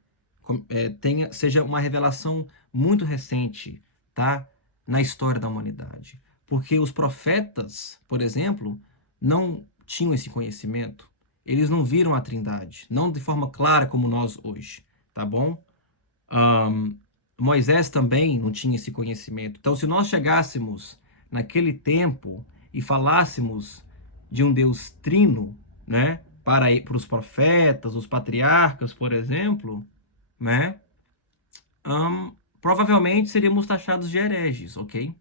seja uma revelação muito recente, tá? Na história da humanidade. Porque os profetas, por exemplo, não tinham esse conhecimento. Eles não viram a Trindade, não de forma clara como nós hoje, tá bom? Moisés também não tinha esse conhecimento. Então, se nós chegássemos naquele tempo e falássemos de um Deus trino, né, para os profetas, os patriarcas, por exemplo, né, provavelmente seríamos taxados de hereges, ok?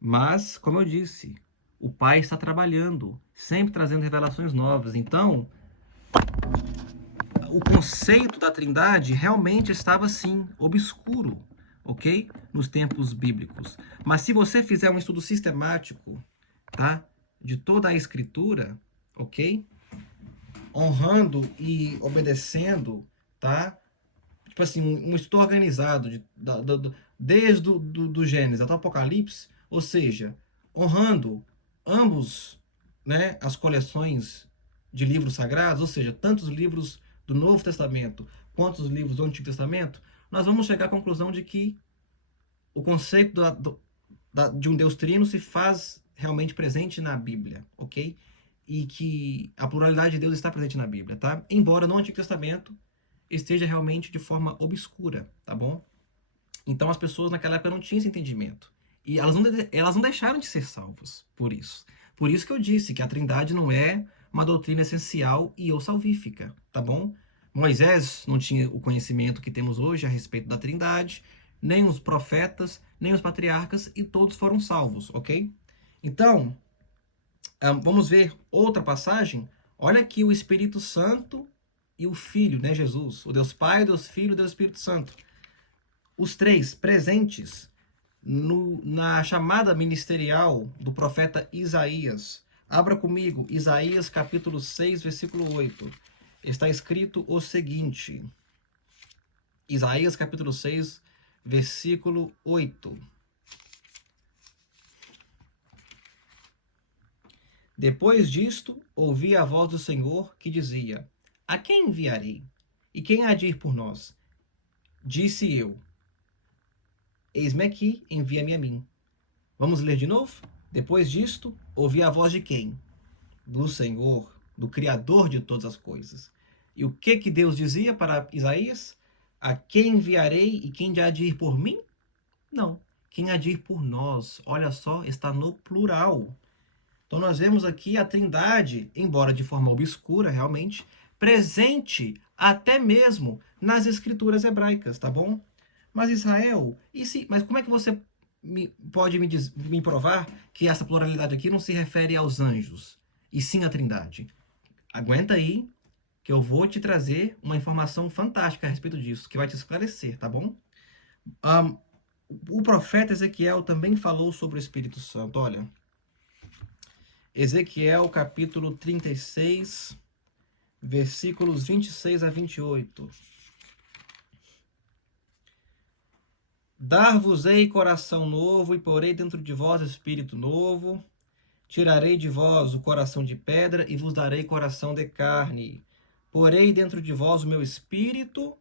Mas, como eu disse, o Pai está trabalhando, sempre trazendo revelações novas. Então, o conceito da Trindade realmente estava, sim, obscuro, ok? Nos tempos bíblicos. Mas se você fizer um estudo sistemático, tá? De toda a Escritura, ok? Honrando e obedecendo, tá? Tipo assim, um estudo organizado desde do Gênesis até o Apocalipse, ou seja, honrando ambos, né, as coleções de livros sagrados, ou seja, tanto os livros do Novo Testamento quanto os livros do Antigo Testamento, nós vamos chegar à conclusão de que o conceito de um Deus trino se faz realmente presente na Bíblia, ok? E que a pluralidade de Deus está presente na Bíblia, tá? Embora no Antigo Testamento esteja realmente de forma obscura, tá bom? Então as pessoas naquela época não tinham esse entendimento. E elas não deixaram de ser salvas por isso. Por isso que eu disse que a Trindade não é uma doutrina essencial e ou salvífica, tá bom? Moisés não tinha o conhecimento que temos hoje a respeito da Trindade, nem os profetas, nem os patriarcas, e todos foram salvos, ok? Então, vamos ver outra passagem. Olha aqui o Espírito Santo e o Filho, né, Jesus? O Deus Pai, o Deus Filho e o Deus Espírito Santo. Os três presentes na chamada ministerial do profeta Isaías. Abra comigo, Isaías capítulo 6, versículo 8. Está escrito o seguinte. Isaías capítulo 6, versículo 8. Depois disto, ouvi a voz do Senhor que dizia: A quem enviarei? E quem há de ir por nós? Disse eu: Eis-me aqui, envia-me a mim. Vamos ler de novo? Depois disto, ouvi a voz de quem? Do Senhor, do Criador de todas as coisas. E o que Deus dizia para Isaías? A quem enviarei e quem há de ir por mim? Não. Quem há de ir por nós? Olha só, está no plural. Então nós vemos aqui a Trindade, embora de forma obscura realmente, presente até mesmo nas escrituras hebraicas, tá bom? Mas Israel, mas como é que você pode me provar que essa pluralidade aqui não se refere aos anjos, e sim à Trindade? Aguenta aí, que eu vou te trazer uma informação fantástica a respeito disso, que vai te esclarecer, tá bom? O profeta Ezequiel também falou sobre o Espírito Santo, olha. Ezequiel capítulo 36, versículos 26 a 28. Dar-vos-ei coração novo e porei dentro de vós espírito novo. Tirarei de vós o coração de pedra e vos darei coração de carne. Porei dentro de vós o meu espírito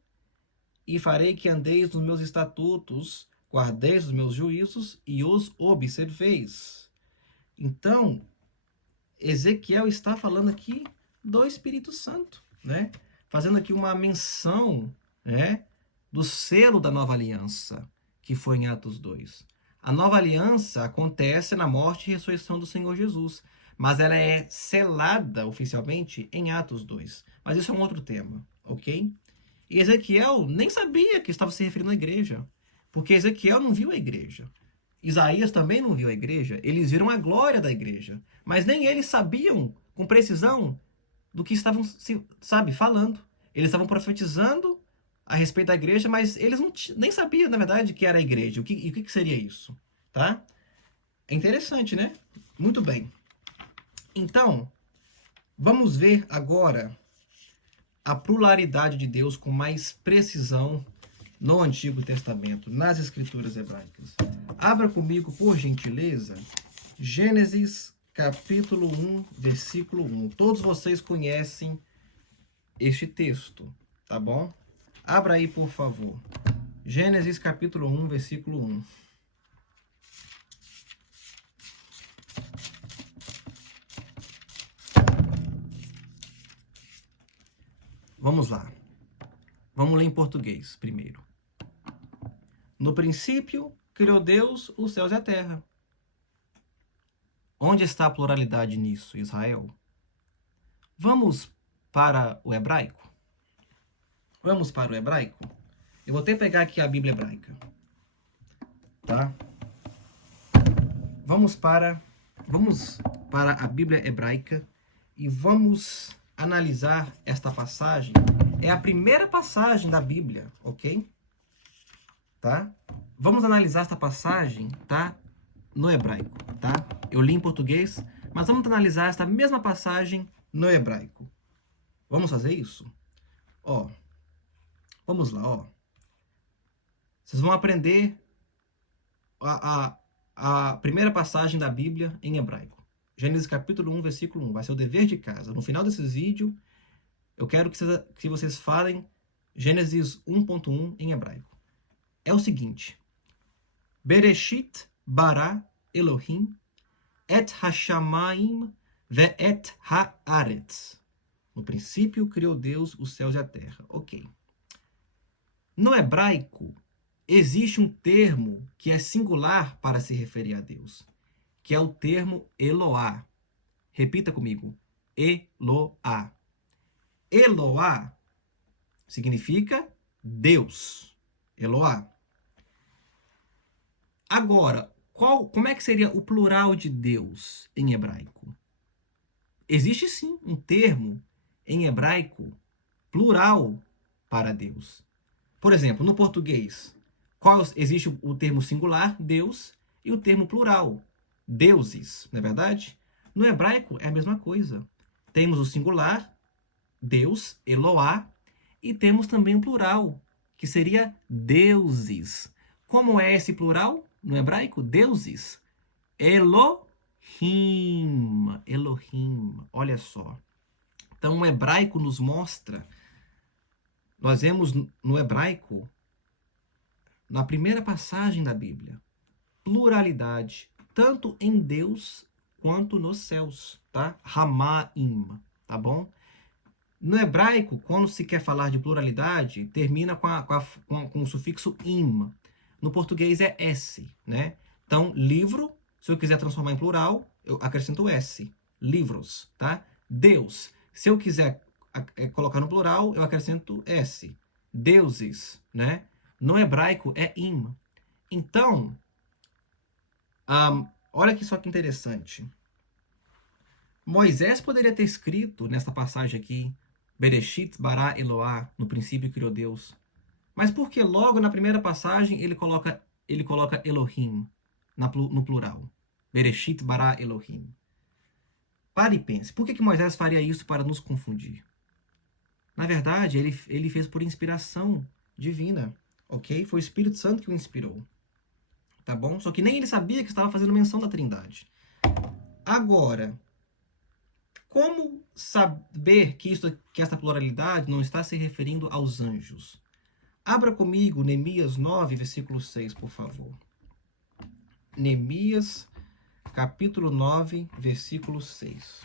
e farei que andeis nos meus estatutos, guardeis os meus juízos e os observeis. Então, Ezequiel está falando aqui do Espírito Santo, né? Fazendo aqui uma menção, né, do selo da nova aliança, que foi em Atos 2. A nova aliança acontece na morte e ressurreição do Senhor Jesus, mas ela é selada oficialmente em Atos 2. Mas isso é um outro tema. ok? E Ezequiel nem sabia que estava se referindo à igreja, porque Ezequiel não viu a igreja. Isaías também não viu a igreja, eles viram a glória da igreja, mas nem eles sabiam com precisão do que estavam, sabe, falando. Eles estavam profetizando a respeito da igreja, mas eles não nem sabiam, na verdade, que era a igreja. O que seria isso, tá? É interessante, né? Muito bem. Então, vamos ver agora a pluralidade de Deus com mais precisão no Antigo Testamento, nas Escrituras hebraicas. Abra comigo, por gentileza, Gênesis capítulo 1, versículo 1. Todos vocês conhecem este texto, tá bom? Abra aí, por favor. Gênesis capítulo 1, versículo 1. Vamos lá. Vamos ler em português primeiro. No princípio, criou Deus os céus e a terra. Onde está a pluralidade nisso, Israel? Vamos para o hebraico? Vamos para o hebraico? Eu vou até pegar aqui a Bíblia hebraica. Tá? Vamos para a Bíblia hebraica e vamos analisar esta passagem. É a primeira passagem da Bíblia, ok? Tá? Vamos analisar esta passagem, tá? No hebraico, tá? Eu li em português, mas vamos analisar esta mesma passagem no hebraico. Vamos fazer isso? Ó, vamos lá, ó. Vocês vão aprender a primeira passagem da Bíblia em hebraico. Gênesis capítulo 1, versículo 1. Vai ser o dever de casa. No final desses vídeos, eu quero que vocês falem Gênesis 1.1 em hebraico. É o seguinte. Bereshit bara Elohim et hashamayim ve'et haaretz. No princípio criou Deus os céus e a terra. Ok. No hebraico, existe um termo que é singular para se referir a Deus, que é o termo Eloá. Repita comigo. Eloá. Eloá significa Deus. Eloá. Agora, como é que seria o plural de Deus em hebraico? Existe sim um termo em hebraico plural para Deus. Por exemplo, no português, existe o termo singular, Deus, e o termo plural, deuses, não é verdade? No hebraico é a mesma coisa. Temos o singular, Deus, Eloá, e temos também o plural, que seria deuses. Como é esse plural no hebraico? Deuses. Elohim. Elohim. Olha só. Então, o hebraico nos mostra. Nós vemos no hebraico, na primeira passagem da Bíblia, pluralidade, tanto em Deus quanto nos céus, tá? Hamaim, tá bom? No hebraico, quando se quer falar de pluralidade, termina com o sufixo im. No português é s, né? Então, livro, se eu quiser transformar em plural, eu acrescento s. Livros, tá? Deus, se eu quiser colocar no plural, eu acrescento s. Deuses, né? No hebraico é im. Então, olha que só que interessante. Moisés poderia ter escrito nesta passagem aqui, Bereshit bara Eloá, no princípio criou Deus. Mas por que logo na primeira passagem ele coloca Elohim no plural? Bereshit bara Elohim. Pare e pense. Por que Moisés faria isso para nos confundir? Na verdade, ele fez por inspiração divina, ok? Foi o Espírito Santo que o inspirou. Tá bom? Só que nem ele sabia que estava fazendo menção da Trindade. Agora, como saber que essa pluralidade não está se referindo aos anjos? Abra comigo Neemias 9, versículo 6, por favor. Neemias, capítulo 9, versículo 6.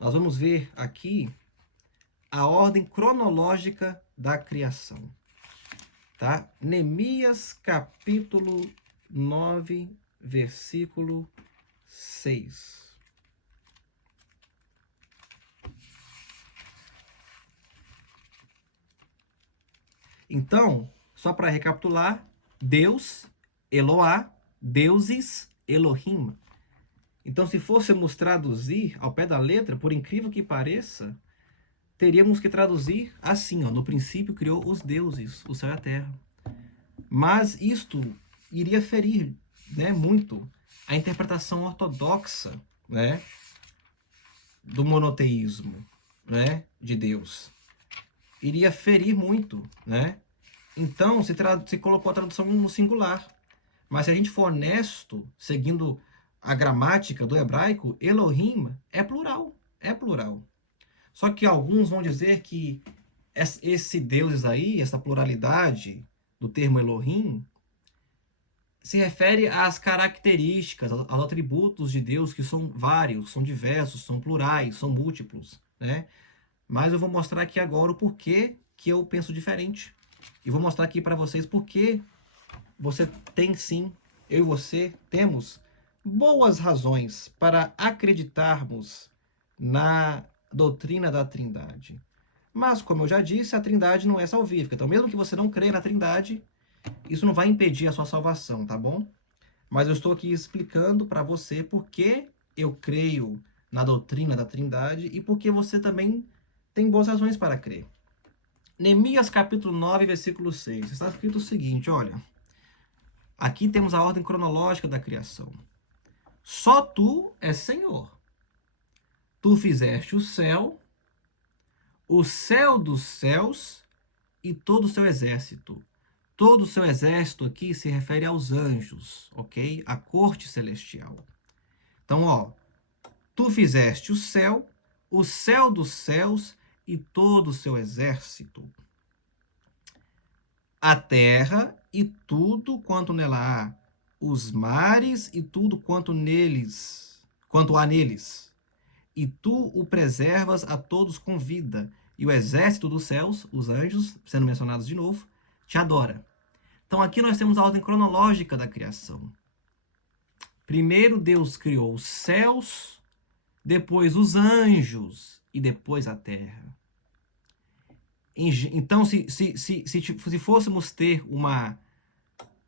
Nós vamos ver aqui a ordem cronológica da criação. Tá? Neemias, capítulo 9, versículo 6. Então, só para recapitular, Deus, Eloá, deuses, Elohim. Então, se fôssemos traduzir ao pé da letra, por incrível que pareça, teríamos que traduzir assim, ó, no princípio criou os deuses, o céu e a terra. Mas isto iria ferir, né, muito a interpretação ortodoxa, né, do monoteísmo, né, de Deus. Iria ferir muito, né? Então, se colocou a tradução no singular. Mas se a gente for honesto, seguindo a gramática do hebraico, Elohim é plural. É plural. Só que alguns vão dizer que esse deuses aí, essa pluralidade do termo Elohim, se refere às características, aos atributos de Deus, que são vários, são diversos, são plurais, são múltiplos, né? Mas eu vou mostrar aqui agora o porquê que eu penso diferente. E vou mostrar aqui para vocês porquê você tem sim, eu e você temos boas razões para acreditarmos na doutrina da Trindade. Mas, como eu já disse, a Trindade não é salvífica. Então, mesmo que você não creia na Trindade, isso não vai impedir a sua salvação, tá bom? Mas eu estou aqui explicando para você por que eu creio na doutrina da Trindade e por que você também tem boas razões para crer. Neemias capítulo 9, versículo 6. Está escrito o seguinte, olha. Aqui temos a ordem cronológica da criação. Só tu és Senhor. Tu fizeste o céu dos céus e todo o seu exército. Todo o seu exército aqui se refere aos anjos, ok? A corte celestial. Então, ó, tu fizeste o céu dos céus e todo o seu exército. A terra e tudo quanto nela há, os mares e tudo quanto há neles. E tu o preservas a todos com vida, e o exército dos céus, os anjos, sendo mencionados de novo, te adora. Então aqui nós temos a ordem cronológica da criação. Primeiro Deus criou os céus, depois os anjos e depois a terra. Então, se fôssemos ter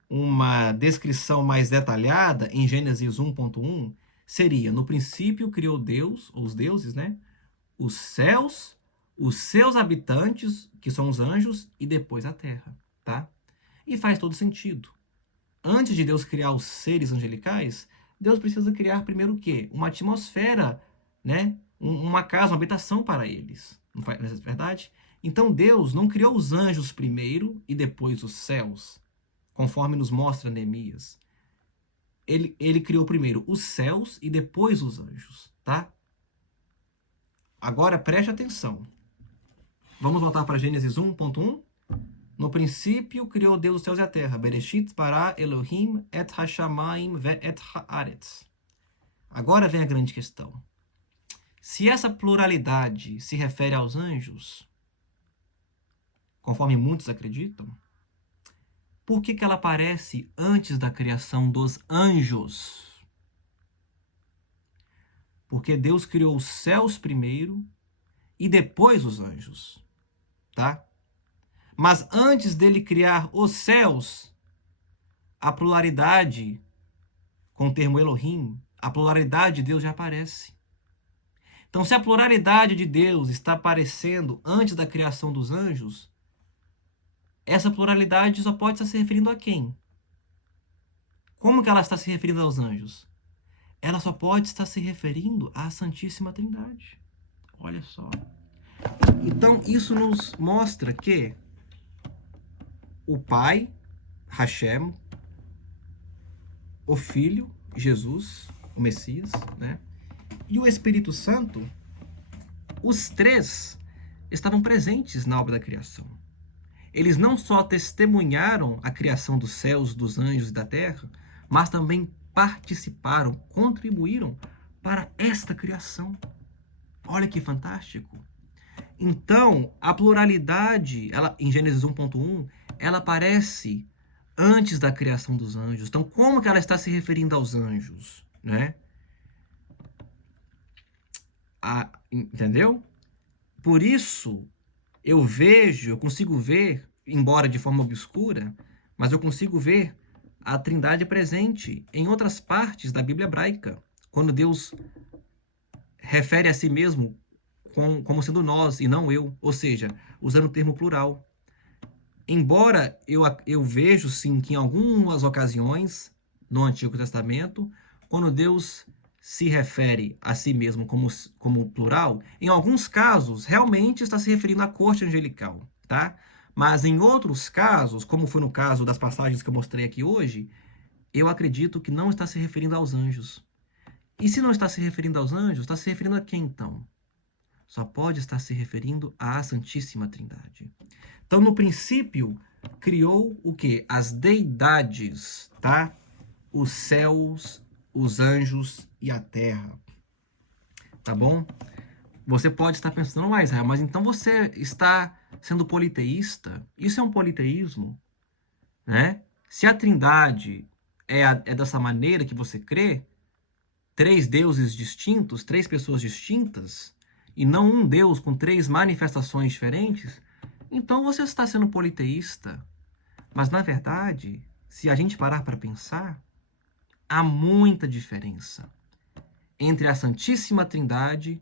uma descrição mais detalhada em Gênesis 1.1, seria: no princípio criou Deus, ou os deuses, né? Os céus, os seus habitantes, que são os anjos, e depois a terra, tá? E faz todo sentido. Antes de Deus criar os seres angelicais, Deus precisa criar primeiro o quê? Uma atmosfera, né? Uma casa, uma habitação para eles. Não é verdade? Então Deus não criou os anjos primeiro e depois os céus, conforme nos mostra Neemias. Ele criou primeiro os céus e depois os anjos, tá? Agora preste atenção. Vamos voltar para Gênesis 1.1. No princípio criou Deus os céus e a terra. Bereshit bara Elohim et hashamayim ve et haaretz. Agora vem a grande questão. Se essa pluralidade se refere aos anjos, conforme muitos acreditam, por que ela aparece antes da criação dos anjos? Porque Deus criou os céus primeiro e depois os anjos, tá? Mas antes dele criar os céus, a pluralidade, com o termo Elohim, a pluralidade de Deus já aparece. Então, se a pluralidade de Deus está aparecendo antes da criação dos anjos, essa pluralidade só pode estar se referindo a quem? Como que ela está se referindo aos anjos? Ela só pode estar se referindo à Santíssima Trindade. Olha só. Então, isso nos mostra que o Pai, Hashem, o Filho, Jesus, o Messias, né? E o Espírito Santo, os três estavam presentes na obra da criação. Eles não só testemunharam a criação dos céus, dos anjos e da terra, mas também participaram, contribuíram para esta criação. Olha que fantástico! Então, a pluralidade, em Gênesis 1.1, ela aparece antes da criação dos anjos. Então, como que ela está se referindo aos anjos, né? Entendeu? Por isso, eu consigo ver embora de forma obscura, mas eu consigo ver a Trindade presente em outras partes da Bíblia hebraica, quando Deus refere a si mesmo como sendo nós e não eu, ou seja, usando o termo plural. Embora eu vejo, sim, que em algumas ocasiões, no Antigo Testamento, quando Deus se refere a si mesmo como plural, em alguns casos, realmente está se referindo à corte angelical, tá? Mas em outros casos, como foi no caso das passagens que eu mostrei aqui hoje, eu acredito que não está se referindo aos anjos. E se não está se referindo aos anjos, está se referindo a quem então? Só pode estar se referindo à Santíssima Trindade. Então, no princípio, criou o quê? As deidades, tá? Os céus, os anjos e a terra. Tá bom? Você pode estar pensando, mas então você está sendo politeísta? Isso é um politeísmo, né? Se a Trindade é dessa maneira que você crê, três deuses distintos, três pessoas distintas, e não um Deus com três manifestações diferentes, então você está sendo politeísta. Mas, na verdade, se a gente parar para pensar, há muita diferença entre a Santíssima Trindade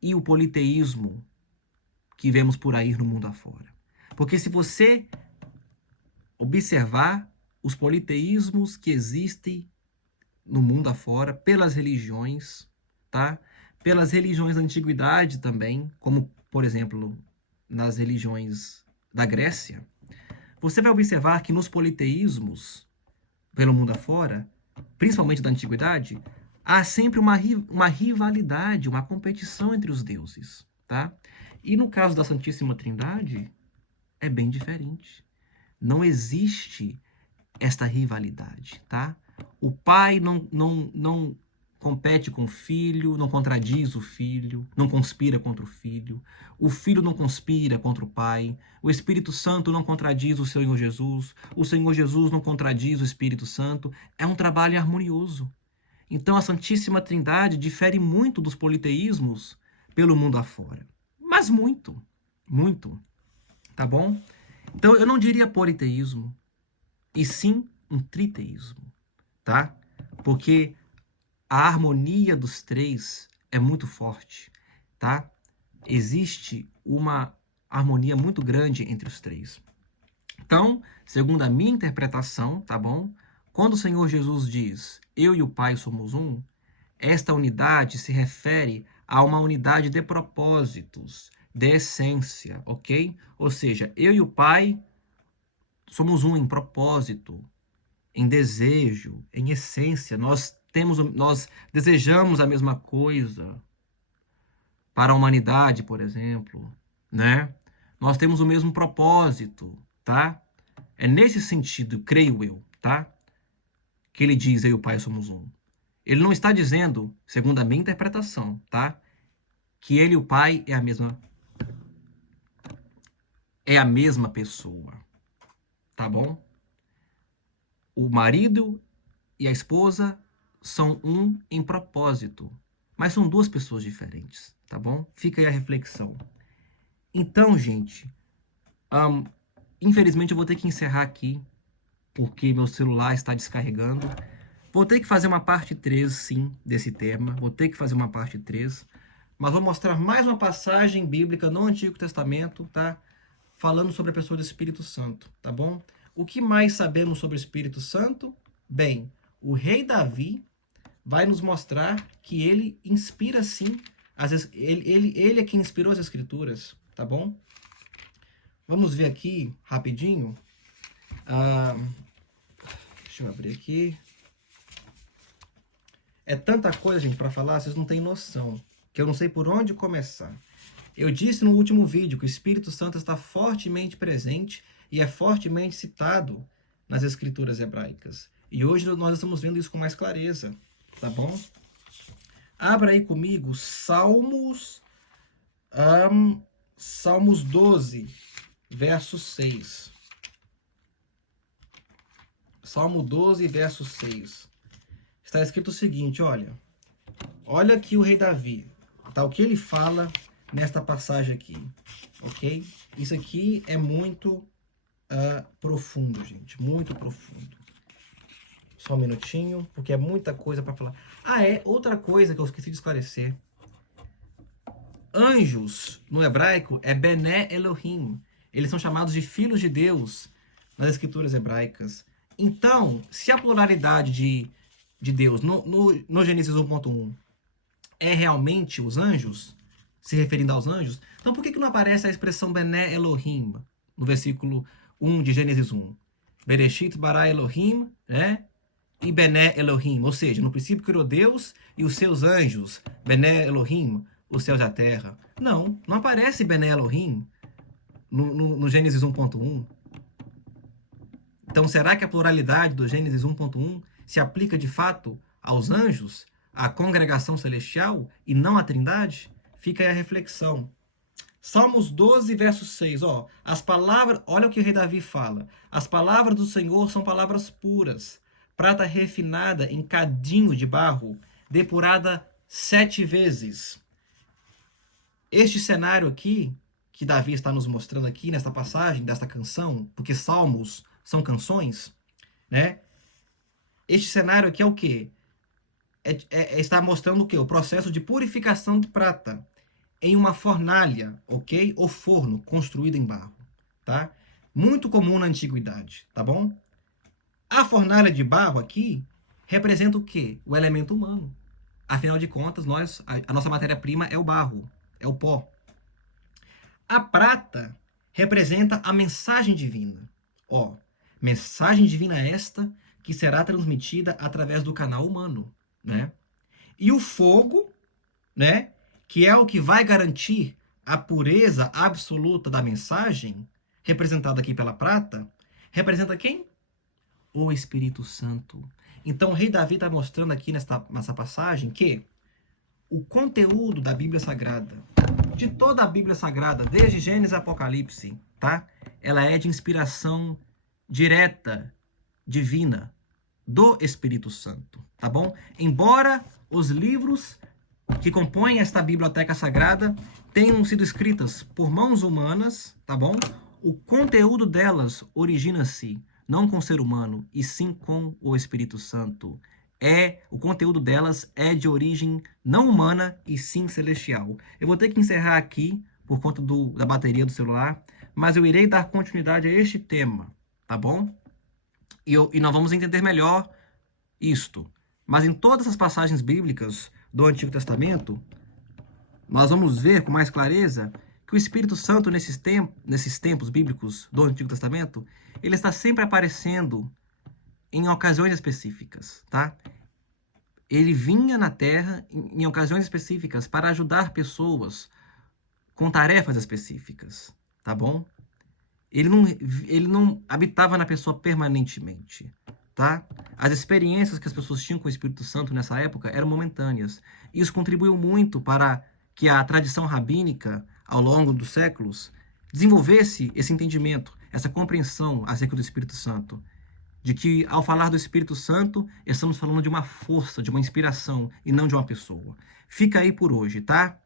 e o politeísmo que vemos por aí no mundo afora. Porque se você observar os politeísmos que existem no mundo afora, pelas religiões, tá? Pelas religiões da antiguidade também, como, por exemplo, nas religiões da Grécia, você vai observar que nos politeísmos, pelo mundo afora, principalmente da antiguidade, há sempre uma rivalidade, uma competição entre os deuses, tá? E no caso da Santíssima Trindade, é bem diferente. Não existe esta rivalidade, tá? O pai não compete com o filho, não contradiz o filho, não conspira contra o filho não conspira contra o pai, o Espírito Santo não contradiz o Senhor Jesus não contradiz o Espírito Santo, é um trabalho harmonioso. Então a Santíssima Trindade difere muito dos politeísmos pelo mundo afora, mas muito, muito, tá bom? Então eu não diria politeísmo, e sim um triteísmo, tá? Porque a harmonia dos três é muito forte, tá? Existe uma harmonia muito grande entre os três. Então, segundo a minha interpretação, tá bom? Quando o Senhor Jesus diz, eu e o Pai somos um, esta unidade se refere a uma unidade de propósitos, de essência, ok? Ou seja, eu e o Pai somos um em propósito, em desejo, em essência. Nós desejamos a mesma coisa para a humanidade, por exemplo, né? Nós temos o mesmo propósito, tá? É nesse sentido, creio eu, tá? Que ele diz, eu e o Pai somos um. Ele não está dizendo, segundo a minha interpretação, tá? Que ele e o Pai é a mesma pessoa, tá bom? O marido e a esposa são um em propósito, mas são duas pessoas diferentes, tá bom? Fica aí a reflexão. Então, gente, infelizmente eu vou ter que encerrar aqui, porque meu celular está descarregando. Vou ter que fazer uma parte 3, sim, desse tema. Vou ter que fazer uma parte 3. Mas vou mostrar mais uma passagem bíblica no Antigo Testamento, tá? Falando sobre a pessoa do Espírito Santo, tá bom? O que mais sabemos sobre o Espírito Santo? Bem, o rei Davi vai nos mostrar que ele inspira, sim, ele é quem inspirou as Escrituras, tá bom? Vamos ver aqui, rapidinho. Deixa eu abrir aqui. É tanta coisa, gente, para falar, vocês não têm noção, que eu não sei por onde começar. Eu disse no último vídeo que o Espírito Santo está fortemente presente e é fortemente citado nas Escrituras hebraicas. E hoje nós estamos vendo isso com mais clareza, tá bom? Abra aí comigo Salmos 12, verso 6. Salmo 12, verso 6. Está escrito o seguinte, olha aqui o rei Davi, tá? O que ele fala nesta passagem aqui, ok? Isso aqui é muito profundo, gente, muito profundo. Só um minutinho, porque é muita coisa para falar. Outra coisa que eu esqueci de esclarecer. Anjos, no hebraico, é Bené Elohim. Eles são chamados de filhos de Deus nas escrituras hebraicas. Então, se a pluralidade de Deus no Gênesis 1.1 é realmente os anjos, se referindo aos anjos, então por que não aparece a expressão Bené Elohim no versículo 1 de Gênesis 1? Bereshit bara Elohim, né? E Bené Elohim, ou seja, no princípio criou Deus e os seus anjos, Bené Elohim, os céus e a terra. Não aparece Bené Elohim no Gênesis 1.1. Então, será que a pluralidade do Gênesis 1.1 se aplica de fato aos anjos, à congregação celestial e não à trindade? Fica aí a reflexão. Salmos 12, verso 6, as palavras, olha o que o rei Davi fala. As palavras do Senhor são palavras puras, prata refinada em cadinho de barro, depurada 7 vezes. Este cenário aqui, que Davi está nos mostrando aqui nesta passagem, desta canção, porque salmos são canções, né? Este cenário aqui é o quê? Está mostrando o quê? O processo de purificação de prata em uma fornalha, ok? Ou forno construído em barro, tá? Muito comum na antiguidade, tá bom? A fornalha de barro aqui representa o quê? O elemento humano. Afinal de contas, a nossa matéria-prima é o barro, é o pó. A prata representa a mensagem divina. Mensagem divina esta que será transmitida através do canal humano, né? E o fogo, né, que é o que vai garantir a pureza absoluta da mensagem, representada aqui pela prata, representa quem? O Espírito Santo. Então o rei Davi está mostrando aqui nessa passagem que o conteúdo da Bíblia Sagrada, de toda a Bíblia Sagrada, desde Gênesis a Apocalipse, tá? Ela é de inspiração direta, divina, do Espírito Santo, tá bom? Embora os livros que compõem esta biblioteca sagrada tenham sido escritas por mãos humanas, tá bom? O conteúdo delas origina-se não com o ser humano, e sim com o Espírito Santo. O conteúdo delas é de origem não humana e sim celestial. Eu vou ter que encerrar aqui por conta da bateria do celular, mas eu irei dar continuidade a este tema, tá bom? E nós vamos entender melhor isto. Mas em todas as passagens bíblicas do Antigo Testamento, nós vamos ver com mais clareza que o Espírito Santo, nesses tempos bíblicos do Antigo Testamento, ele está sempre aparecendo em ocasiões específicas, tá? Ele vinha na Terra em ocasiões específicas para ajudar pessoas com tarefas específicas, tá bom? Ele não habitava na pessoa permanentemente, tá? As experiências que as pessoas tinham com o Espírito Santo nessa época eram momentâneas. Isso contribuiu muito para que a tradição rabínica, ao longo dos séculos, desenvolvesse esse entendimento, essa compreensão acerca do Espírito Santo. De que, ao falar do Espírito Santo, estamos falando de uma força, de uma inspiração, e não de uma pessoa. Fica aí por hoje, tá?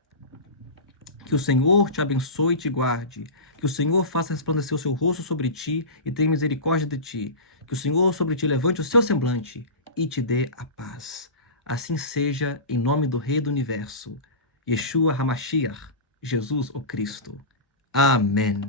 Que o Senhor te abençoe e te guarde. Que o Senhor faça resplandecer o seu rosto sobre ti e tenha misericórdia de ti. Que o Senhor sobre ti levante o seu semblante e te dê a paz. Assim seja, em nome do Rei do Universo, Yeshua HaMashiach, Jesus o Cristo. Amém.